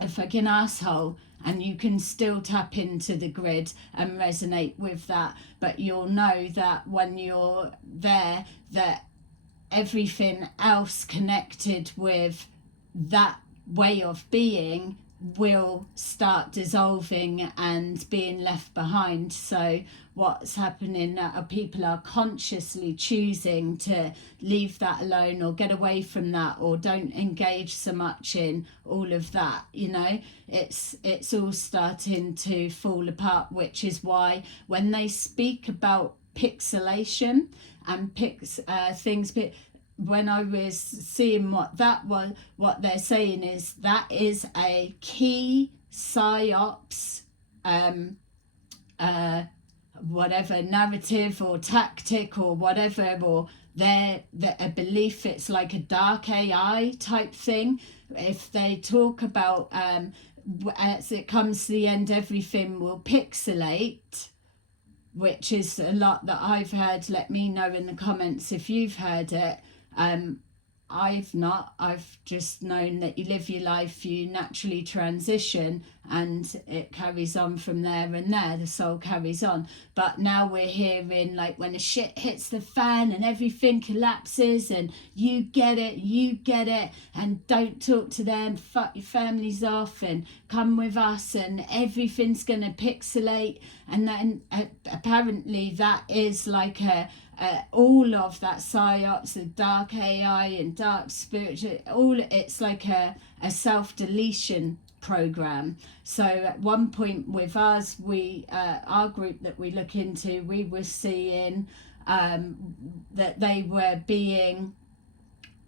a fucking asshole and you can still tap into the grid and resonate with that, but you'll know that when you're there, that everything else connected with that way of being will start dissolving and being left behind. So what's happening are people are consciously choosing to leave that alone or get away from that, or don't engage so much in all of that. You know, it's all starting to fall apart, which is why when they speak about pixelation and things, when I was seeing what that was, what they're saying is that is a key PSYOPS whatever narrative or tactic or whatever, or a belief. It's like a dark AI type thing. If they talk about as it comes to the end, everything will pixelate, which is a lot that I've heard. Let me know in the comments if you've heard it. I've not. I've just known that you live your life, you naturally transition, and it carries on from there and there. The soul carries on. But now we're hearing like when the shit hits the fan and everything collapses and you get it, and don't talk to them, fuck your families off and come with us and everything's gonna pixelate. And then apparently that is like all of that PSYOPS, the dark AI and dark spiritual, all it's like a self-deletion program. So at one point with us, we our group that we look into, we were seeing that they were being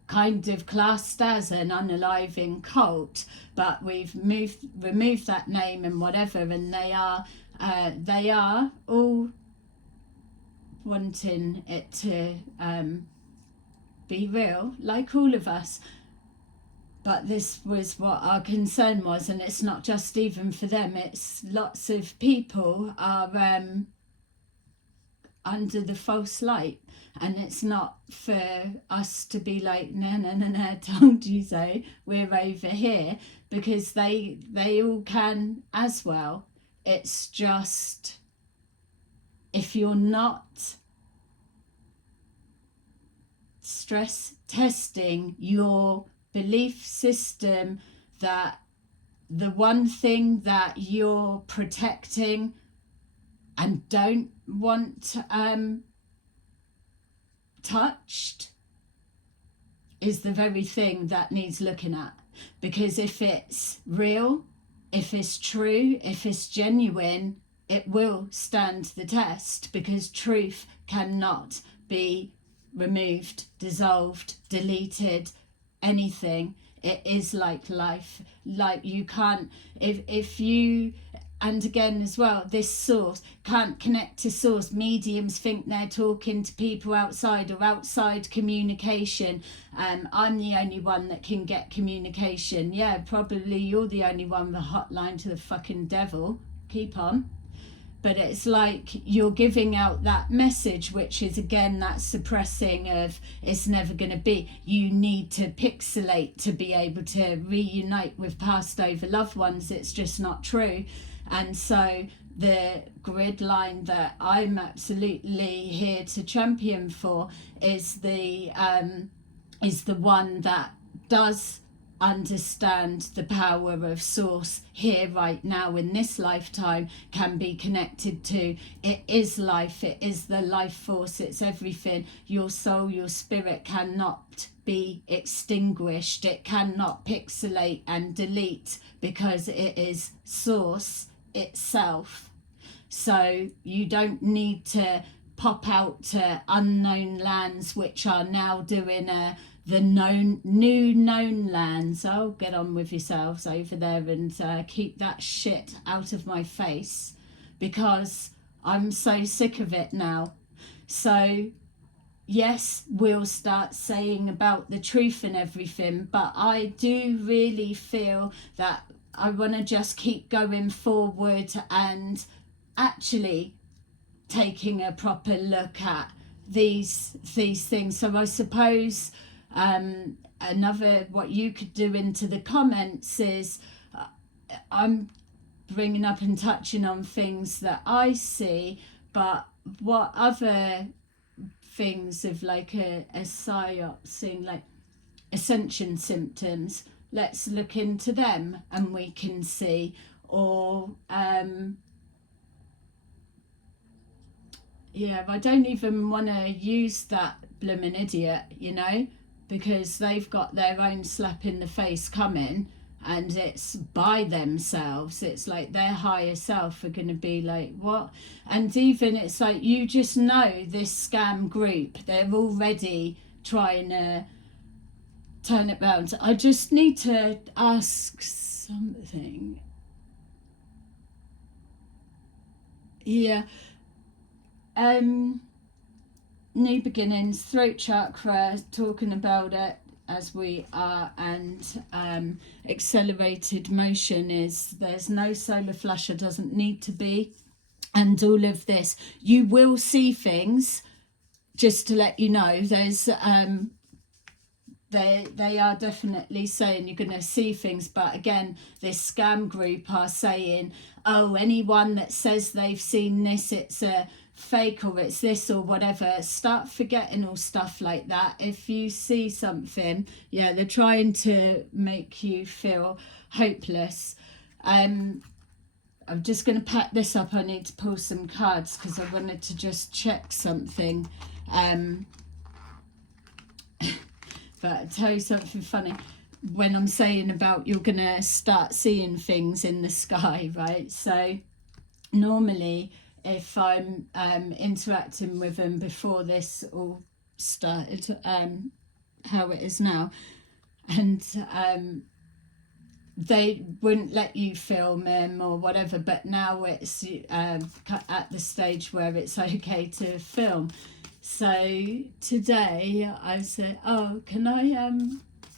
kind of classed as an unaliving cult, but we've removed that name and whatever, and they are all wanting it to be real, like all of us. But this was what our concern was, and it's not just even for them, it's lots of people are under the false light, and it's not for us to be like, no, told you so, we're over here, because they all can as well. It's just, if you're not stress testing your belief system, that the one thing that you're protecting and don't want touched is the very thing that needs looking at. Because if it's real, if it's true, if it's genuine, it will stand the test, because truth cannot be removed, dissolved, deleted, anything. It is like life. Like you can't, if you, and again as well, this source can't connect to source. Mediums think they're talking to people outside, or outside communication. I'm the only one that can get communication. Yeah, probably you're the only one with a hotline to the fucking devil. Keep on. But it's like you're giving out that message, which is again that suppressing of it's never going to be. You need to pixelate to be able to reunite with passed over loved ones. It's just not true. And so the grid line that I'm absolutely here to champion for is the one that does understand the power of source here, right now, in this lifetime, can be connected to. It is life, it is the life force, it's everything. Your soul, your spirit cannot be extinguished, it cannot pixelate and delete, because it is source itself. So you don't need to pop out to unknown lands, which are now doing the new known lands. Oh, get on with yourselves over there and keep that shit out of my face, because I'm so sick of it now. So yes, we'll start saying about the truth and everything, but I do really feel that I want to just keep going forward and actually taking a proper look at these things. So I suppose another what you could do into the comments is I'm bringing up and touching on things that I see, but what other things of like a PSYOPS thing, like ascension symptoms, let's look into them and we can see. Or yeah, I don't even want to use that blooming idiot, you know, because they've got their own slap in the face coming, and it's by themselves. It's like their higher self are going to be like, what? And even it's like, you just know this scam group, they're already trying to turn it round. I just need to ask something. Yeah. New beginnings, throat chakra, talking about it as we are, and accelerated motion is there's no solar flush, there doesn't need to be, and all of this, you will see things, just to let you know. There's they are definitely saying you're going to see things, but again, this scam group are saying, oh, anyone that says they've seen this, it's a fake, or it's this or whatever. Start forgetting all stuff like that. If you see something, yeah, they're trying to make you feel hopeless. I'm just going to pack this up. I need to pull some cards because I wanted to just check something. But I'll tell you something funny. When I'm saying about you're going to start seeing things in the sky, right? So normally if I'm interacting with them before this all started, how it is now, and they wouldn't let you film them or whatever, but now it's at the stage where it's okay to film. So today I said, oh, can I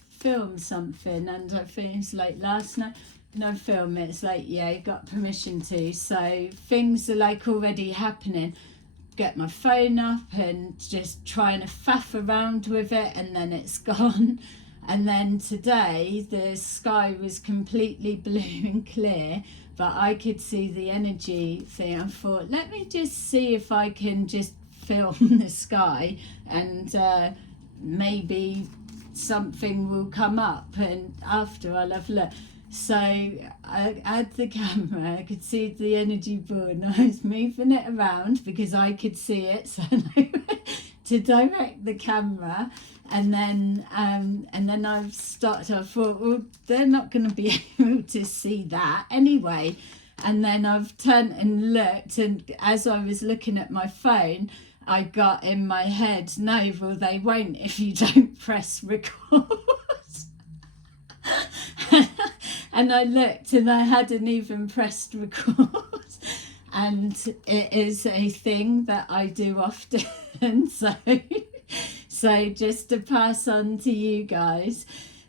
film something? And I think it's like last night, can I film it? It's like, yeah, you got permission to. So things are like already happening. Get my phone up and just trying to faff around with it, and then it's gone. And then today the sky was completely blue and clear, but I could see the energy thing. I thought, let me just see if I can just film the sky, and maybe something will come up, and after I'll have a look. So I had the camera, I could see the energy ball, and I was moving it around because I could see it, so to direct the camera, and then I've started, I thought, well, they're not going to be able to see that anyway. And then I've turned and looked, and as I was looking at my phone, I got in my head, no, well, they won't if you don't press record. And I looked and I hadn't even pressed record. And it is a thing that I do often. So just to pass on to you guys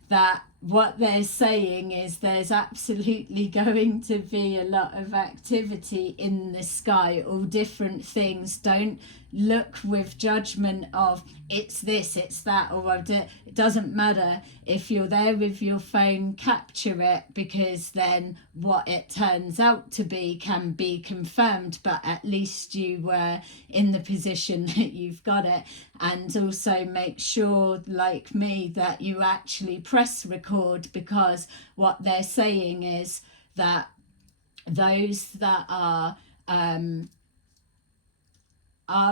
that what they're saying is there's absolutely going to be a lot of activity in the sky, all different things. Don't look with judgment of it's this, it's that, or it doesn't matter. If you're there with your phone, capture it, because then what it turns out to be can be confirmed, but at least you were in the position that you've got it. And also make sure, like me, that you actually press record, because what they're saying is that those that are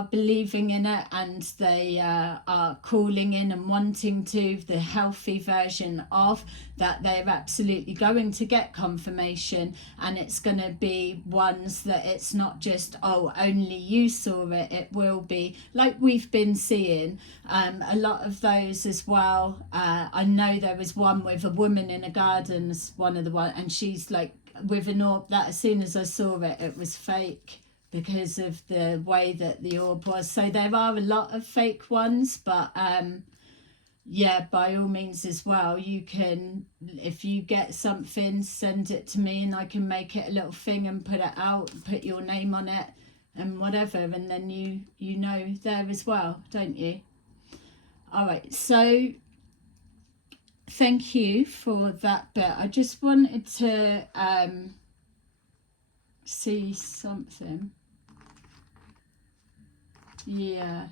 believing in it, and they are calling in and wanting to, the healthy version of that, they're absolutely going to get confirmation. And it's going to be ones that it's not just, oh, only you saw it. It will be like we've been seeing a lot of those as well. I know there was one with a woman in a garden, one of the one, and she's like with an orb that as soon as I saw it, it was fake. because of the way that the orb was. So there are a lot of fake ones, but yeah, by all means as well, you can, if you get something, send it to me and I can make it a little thing and put it out, put your name on it and whatever, and then you know there as well, don't you? All right, so thank you for that bit. I just wanted to see something. Yeah.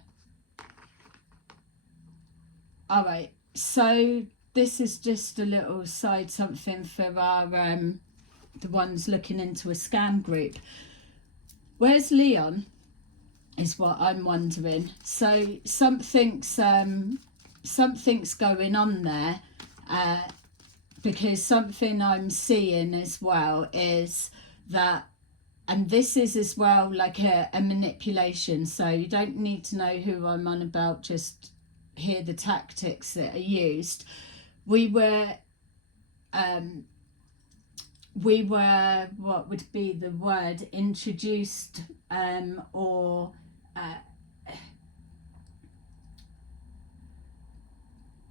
All right, so this is just a little side something for our the ones looking into a scam group. Where's Leon is what I'm wondering. So something's going on there, because something I'm seeing as well is that, and this is as well like a manipulation, so you don't need to know who I'm on about, just hear the tactics that are used. We were what would be the word, introduced or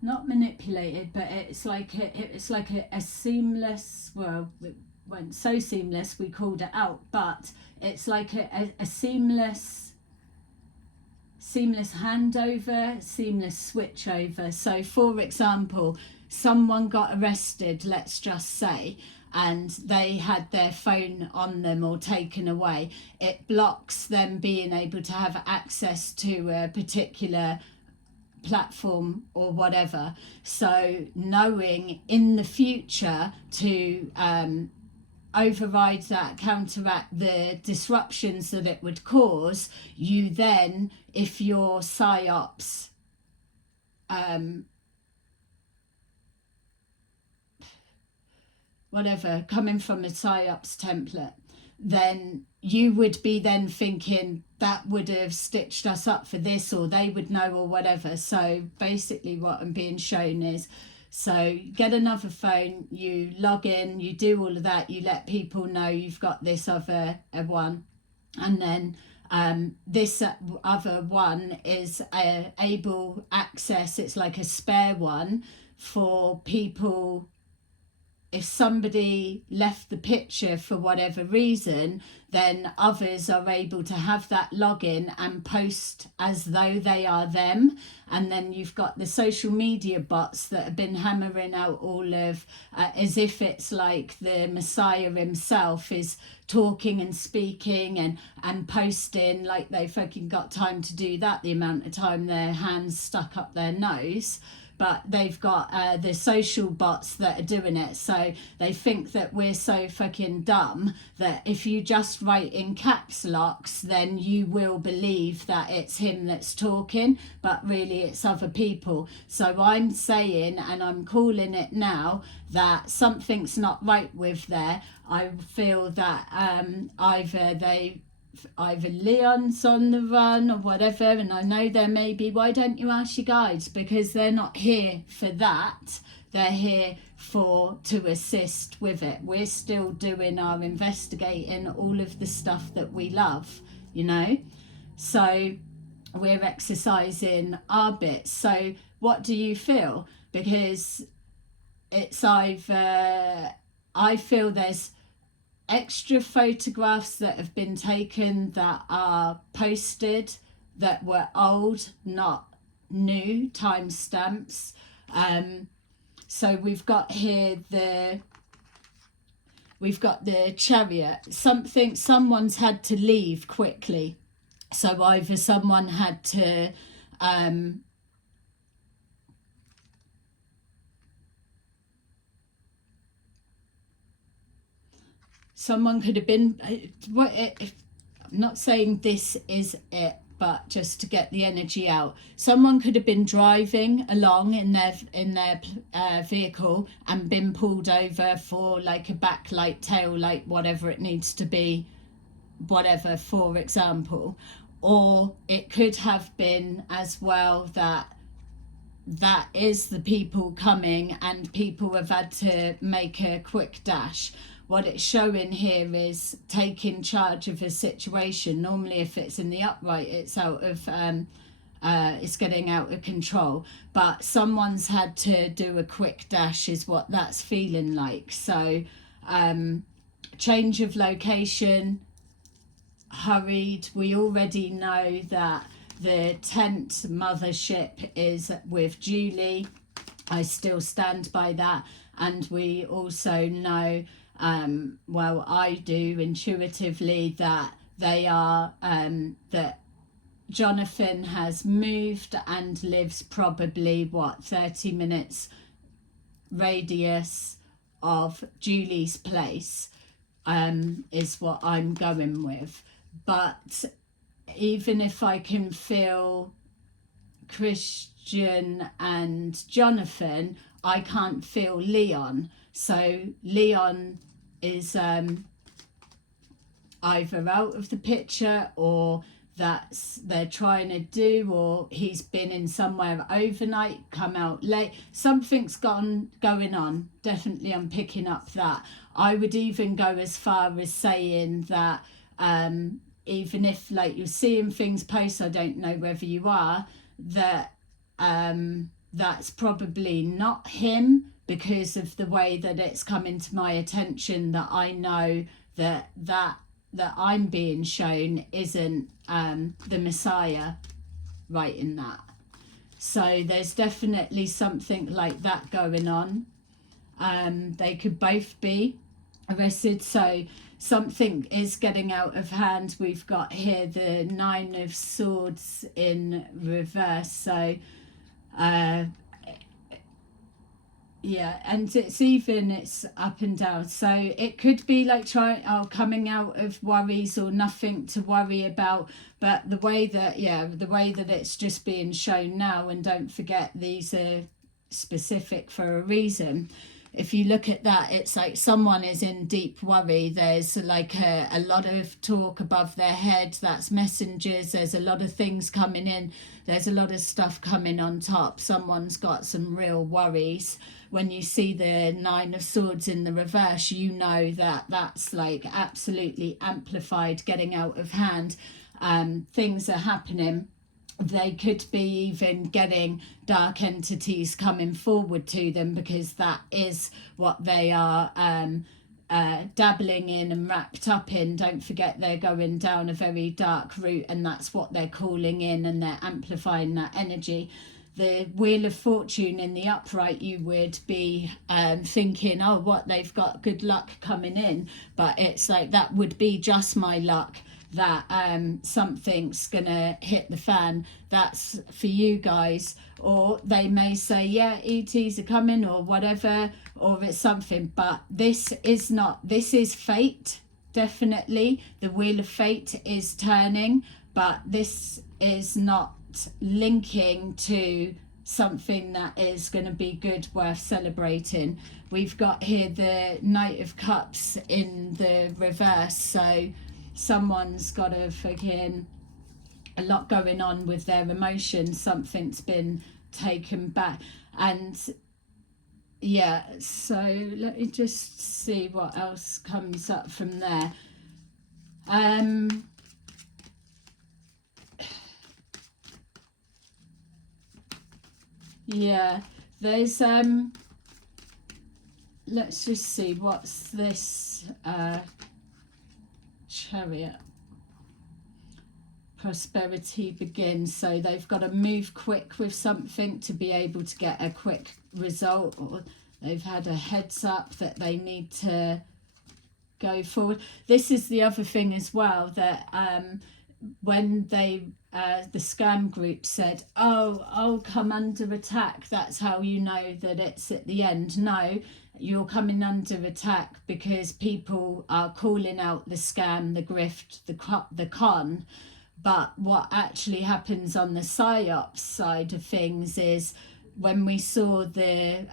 not manipulated, but it's like a seamless, well, it went so seamless we called it out, but it's like a seamless handover, seamless switch over. So for example, someone got arrested, let's just say, and they had their phone on them or taken away. It blocks them being able to have access to a particular platform or whatever. So knowing in the future to override that, counteract the disruptions that it would cause, you then, if your PSYOPS whatever, coming from a PSYOPS template, then you would be then thinking that would have stitched us up for this, or they would know, or whatever. So basically what I'm being shown is, so get another phone, you log in, you do all of that, you let people know you've got this other one, and then this other one is able access. It's like a spare one for people. If somebody left the picture for whatever reason, then others are able to have that login and post as though they are them. And then you've got the social media bots that have been hammering out all of, as if it's like the Messiah himself is talking and speaking and posting, like they fucking got time to do that, the amount of time their hands stuck up their nose. But they've got the social bots that are doing it. So they think that we're so fucking dumb that if you just write in caps locks, then you will believe that it's him that's talking, but really it's other people. So I'm saying, and I'm calling it now, that something's not right with there. I feel that either Leon's on the run or whatever, and I know there may be. Why don't you ask your guides? Because they're not here for that, they're here to assist with it. We're still doing our investigating, all of the stuff that we love, you know, so we're exercising our bits. So what do you feel? Because it's either, I feel there's extra photographs that have been taken that are posted that were old, not new, timestamps. So we've got here the Chariot. Someone's had to leave quickly, so either someone had to someone could have been, I'm not saying this is it, but just to get the energy out, someone could have been driving along in their vehicle and been pulled over for like a backlight, tail light, whatever it needs to be, whatever, for example. Or it could have been as well that is the people coming and people have had to make a quick dash. what it's showing here is taking charge of a situation. Normally if it's in the upright, it's out of it's getting out of control, but someone's had to do a quick dash is what that's feeling like. So change of location, hurried. We already know that the tent mothership is with Julie. I still stand by that. And we also know, well, I do intuitively, that they are, that Jonathan has moved and lives probably, 30 minutes radius of Julie's place, is what I'm going with. But even if I can feel Christian and Jonathan, I can't feel Leon. So Leon is either out of the picture, or that's they're trying to do, or he's been in somewhere overnight, come out late. Something's going on. Definitely I'm picking up that. I would even go as far as saying that even if, like, you're seeing things post, I don't know whether you are, that that's probably not him, because of the way that it's coming to my attention, that I know that I'm being shown isn't the Messiah right in that. So there's definitely something like that going on. They could both be arrested. So something is getting out of hand. We've got here the 9 of Swords in reverse. So yeah, and it's up and down. So it could be like coming out of worries or nothing to worry about. But the way that it's just being shown now, and don't forget these are specific for a reason. If you look at that, it's like someone is in deep worry. There's like a lot of talk above their head. That's messengers. There's a lot of things coming in. There's a lot of stuff coming on top. Someone's got some real worries. When you see the 9 of Swords in the reverse, you know that that's like absolutely amplified, getting out of hand. Things are happening. They could be even getting dark entities coming forward to them, because that is what they are dabbling in and wrapped up in. Don't forget, they're going down a very dark route, and that's what they're calling in, and they're amplifying that energy. The Wheel of Fortune in the upright, you would be thinking, oh, what, they've got good luck coming in. But it's like, that would be just my luck, that something's gonna hit the fan. That's for you guys. Or they may say, yeah, ETs are coming, or whatever, or it's something. But this is not, this is fate, definitely. The Wheel of Fate is turning, but this is not linking to something that is going to be good, worth celebrating. We've got here the Knight of Cups in the reverse. So someone's got a lot going on with their emotions. Something's been taken back. And yeah, so let me just see what else comes up from there. Yeah, there's let's just see, what's this Chariot. Prosperity begins. So they've got to move quick with something to be able to get a quick result, or they've had a heads up that they need to go forward. This is the other thing as well, that when they the scam group said, oh, I'll come under attack, that's how you know that it's at the end. No, you're coming under attack because people are calling out the scam, the grift, the con. But what actually happens on the PSYOPS side of things is, when we saw the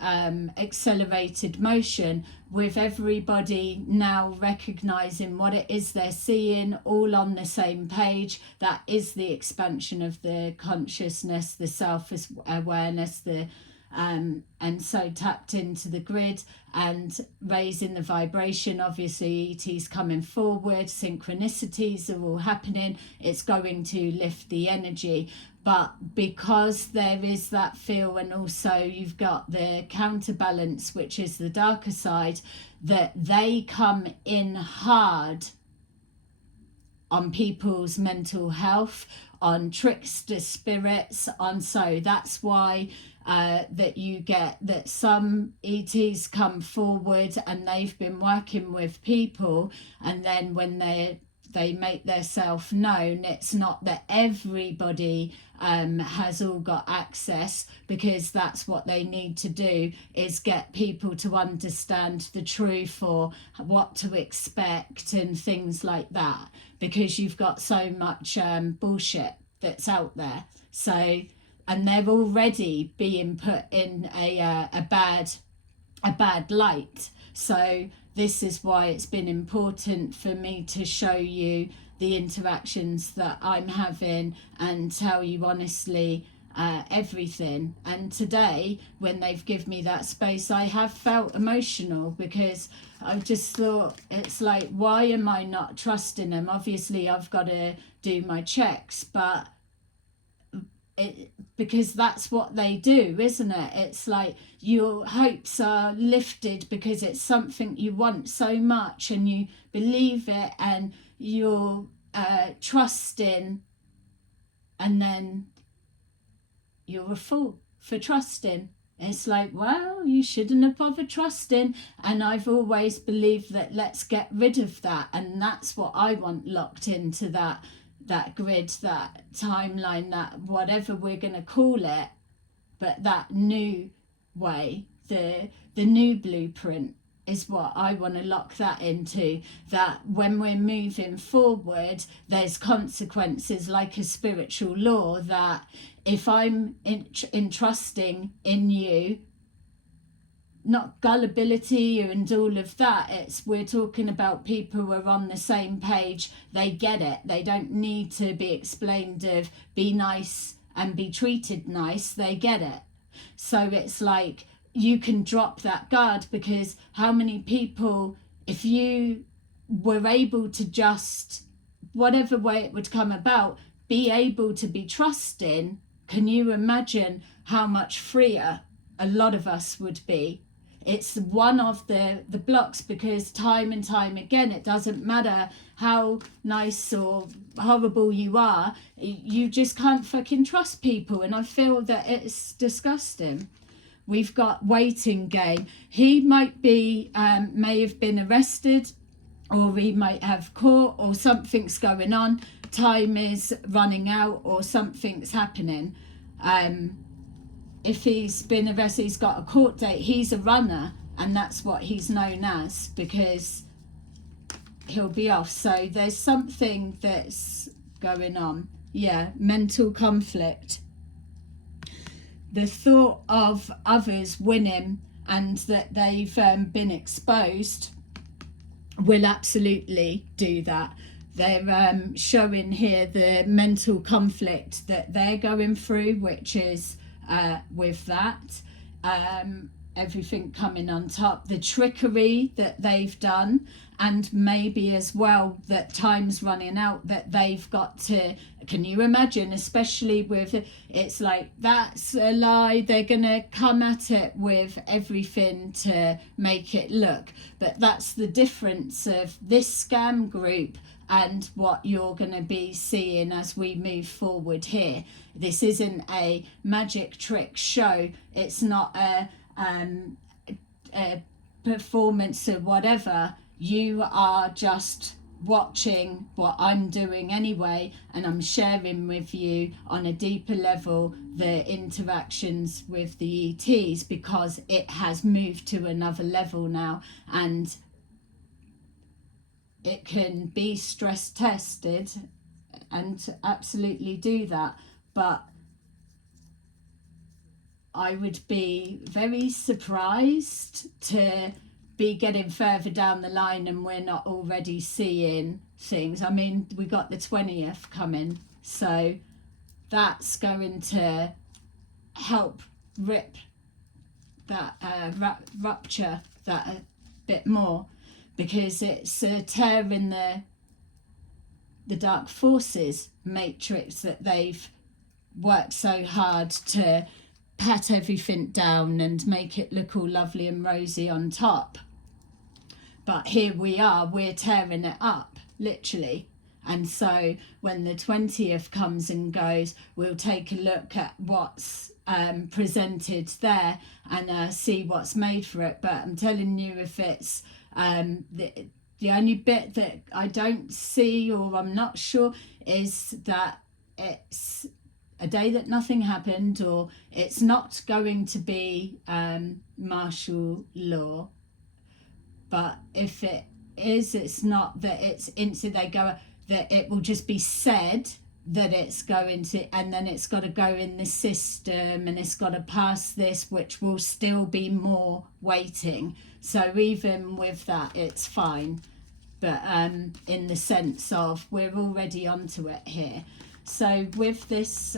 accelerated motion, with everybody now recognizing what it is they're seeing, all on the same page, that is the expansion of the consciousness, the self-awareness, the and so tapped into the grid and raising the vibration. Obviously ETs coming forward, synchronicities are all happening, it's going to lift the energy. But because there is that feel, and also you've got the counterbalance, which is the darker side, that they come in hard on people's mental health, on trickster spirits, on, so that's why that you get that some ETs come forward and they've been working with people, and then when they make themselves known, it's not that everybody has all got access, because that's what they need to do, is get people to understand the truth or what to expect and things like that, because you've got so much bullshit that's out there. So, and they're already being put in a bad light. So this is why it's been important for me to show you the interactions that I'm having and tell you honestly everything. And today, when they've given me that space, I have felt emotional, because I've just thought, it's like, why am I not trusting them? Obviously I've got to do my checks, but because that's what they do, isn't it? It's like your hopes are lifted because it's something you want so much and you believe it and you're trusting, and then you're a fool for trusting. It's like, well, you shouldn't have bothered trusting. And I've always believed that let's get rid of that, and that's what I want locked into that grid, that timeline, that whatever we're going to call it, but that new way, the new blueprint is what I want to lock that into, that when we're moving forward, there's consequences, like a spiritual law, that if I'm entrusting in you, not gullibility and all of that, it's, we're talking about people who are on the same page, they get it, they don't need to be explained of be nice and be treated nice, they get it. So it's like you can drop that guard, because how many people, if you were able to just, whatever way it would come about, be able to be trusting, can you imagine how much freer a lot of us would be? It's one of the blocks, because time and time again, it doesn't matter how nice or horrible you are, you just can't fucking trust people, and I feel that it's disgusting. We've got waiting game. He might be, may have been arrested, or he might have court, or something's going on, time is running out, or something's happening. If he's been arrested, he's got a court date, he's a runner, and that's what he's known as, because he'll be off. So there's something that's going on. Yeah, mental conflict. The thought of others winning and that they've been exposed will absolutely do that. They're showing here the mental conflict that they're going through, which is with that, everything coming on top, the trickery that they've done, and maybe as well that time's running out, that they've got to, can you imagine, especially with, it's like, that's a lie, they're gonna come at it with everything to make it look. But that's the difference of this scam group and what you're going to be seeing as we move forward here. This isn't a magic trick show. It's not a performance or whatever. You are just watching what I'm doing anyway, and I'm sharing with you on a deeper level the interactions with the ETs, because it has moved to another level now, and it can be stress tested and absolutely do that. But I would be very surprised to be getting further down the line and we're not already seeing things. I mean, we got the 20th coming, so that's going to help rip that rupture that a bit more, because it's a tear in the dark forces matrix that they've worked so hard to pat everything down and make it look all lovely and rosy on top. But here we are, we're tearing it up, literally. And so when the 20th comes and goes, we'll take a look at what's presented there and see what's made for it. But I'm telling you, if it's the only bit that I don't see, or I'm not sure, is that it's a day that nothing happened, or it's not going to be martial law. But if it is, it's not that it's instant, they go, that it will just be said that it's going to, and then it's got to go in the system and it's got to pass this, which will still be more waiting. So even with that, it's fine. But in the sense of we're already onto it here. So with this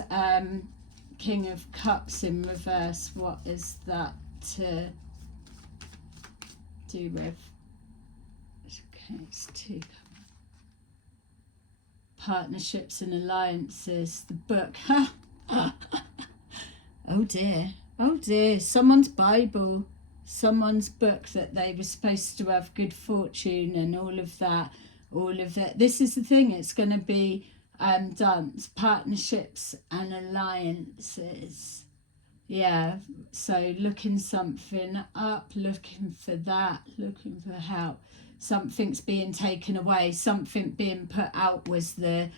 King of Cups in reverse, what is that to do with? Okay, it's two partnerships and alliances. The book. Oh dear, someone's Bible, someone's book that they were supposed to have good fortune and all of that. This is the thing, it's going to be done. Partnerships and alliances. Yeah, so looking something up, looking for that, looking for help. Something's being taken away, something being put out was the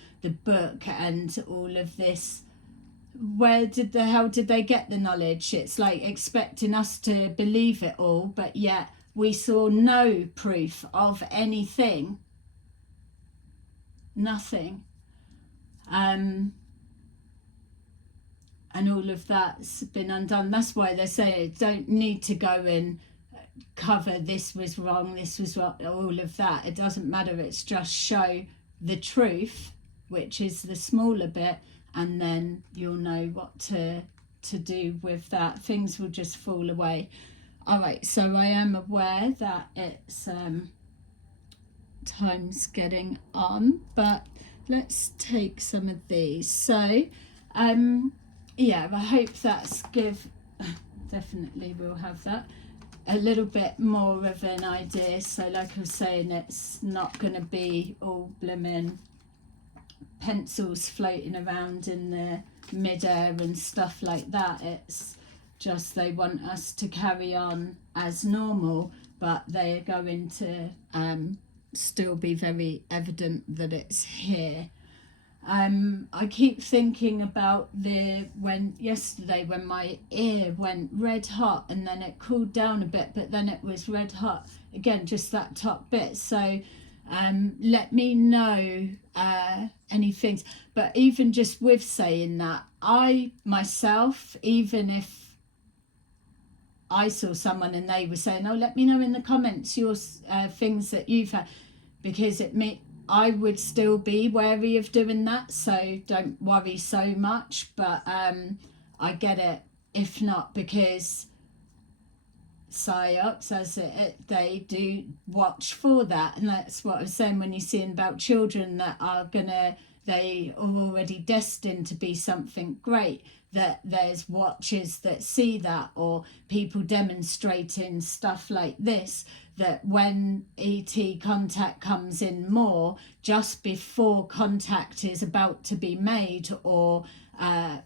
book and all of this. Where did the hell did they get the knowledge? It's like expecting us to believe it all, but yet we saw no proof of anything. Nothing. And all of that's been undone. That's why they say don't need to go and cover this was wrong, this was wrong, all of that. It doesn't matter, it's just show the truth, which is the smaller bit, and then you'll know what to do with that. Things will just fall away. All right, so I am aware that it's time's getting on, but let's take some of these. So yeah, I hope that's give definitely we'll have that a little bit more of an idea. So like I was saying, it's not going to be all blooming pencils floating around in the midair and stuff like that. It's just they want us to carry on as normal, but they're going to still be very evident that it's here. I keep thinking about yesterday when my ear went red hot and then it cooled down a bit, but then it was red hot again, just that top bit. So let me know any things. But even just with saying that, I myself, even if I saw someone and they were saying, oh, let me know in the comments your things that you've had, because I would still be wary of doing that, so don't worry so much. But I get it if not, because PSYOPS, they do watch for that, and that's what I was saying when you're seeing about children that they are already destined to be something great, that there's watchers that see that, or people demonstrating stuff like this, that when ET contact comes in more, just before contact is about to be made or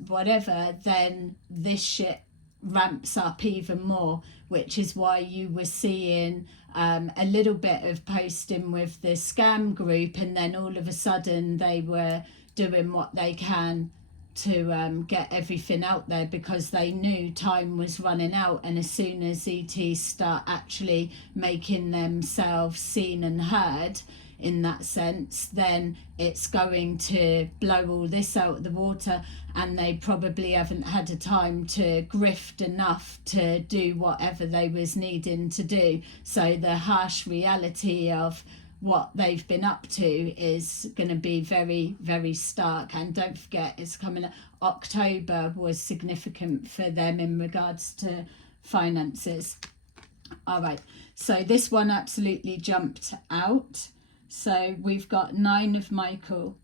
whatever, then this shit ramps up even more, which is why you were seeing a little bit of posting with the scam group, and then all of a sudden they were doing what they can to get everything out there, because they knew time was running out, and as soon as ETs start actually making themselves seen and heard in that sense, then it's going to blow all this out of the water, and they probably haven't had a time to grift enough to do whatever they was needing to do. So the harsh reality of what they've been up to is going to be very, very stark. And don't forget, it's coming October was significant for them in regards to finances. All right, so this one absolutely jumped out. So we've got 9 of Michael.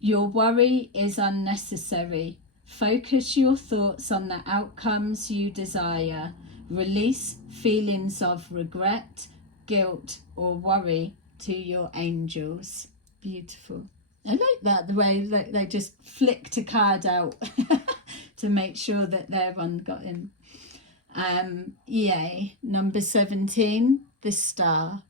Your worry is unnecessary. Focus your thoughts on the outcomes you desire. Release feelings of regret, guilt, or worry to your angels. Beautiful. I like that, the way that they just flicked a card out to make sure that their one got in. Yay. Number 17, the star.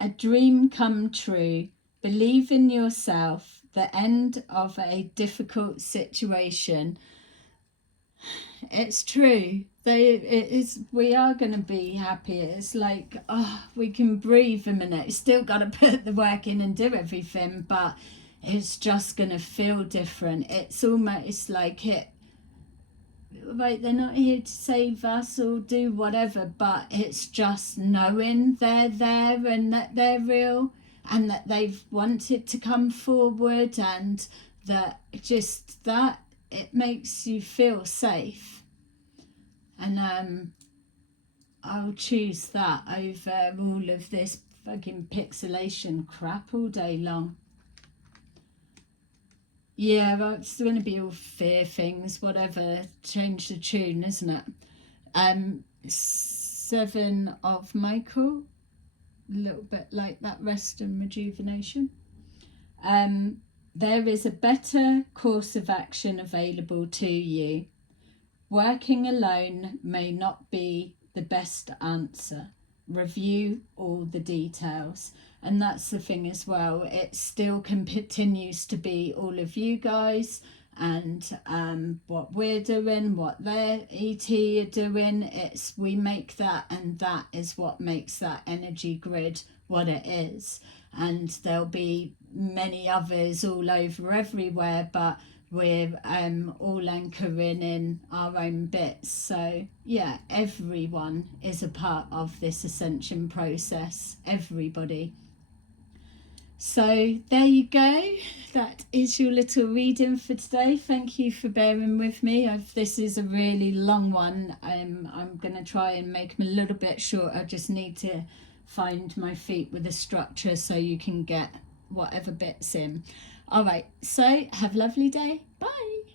A dream come true. Believe in yourself. The end of a difficult situation. It's true. We are going to be happy. It's like, oh, we can breathe a minute. Still got to put the work in and do everything, but it's just going to feel different. It's almost like they're not here to save us or do whatever, but it's just knowing they're there and that they're real and that they've wanted to come forward, and that it makes you feel safe. And I'll choose that over all of this fucking pixelation crap all day long. Yeah, well, it's going to be all fear things, whatever. Change the tune, isn't it? 7 of Michael. A little bit like that, rest and rejuvenation. There is a better course of action available to you. Working alone may not be the best answer. Review all the details. And that's the thing as well. It still continues to be all of you guys and what we're doing, what their ET are doing. We make that, and that is what makes that energy grid what it is. And there'll be many others all over everywhere, but we're all anchoring in our own bits. So yeah, everyone is a part of this ascension process, everybody. So there you go. That is your little reading for today. Thank you for bearing with me. This is a really long one. I'm going to try and make them a little bit short. I just need to find my feet with a structure so you can get whatever bits in. All right, so have a lovely day. Bye.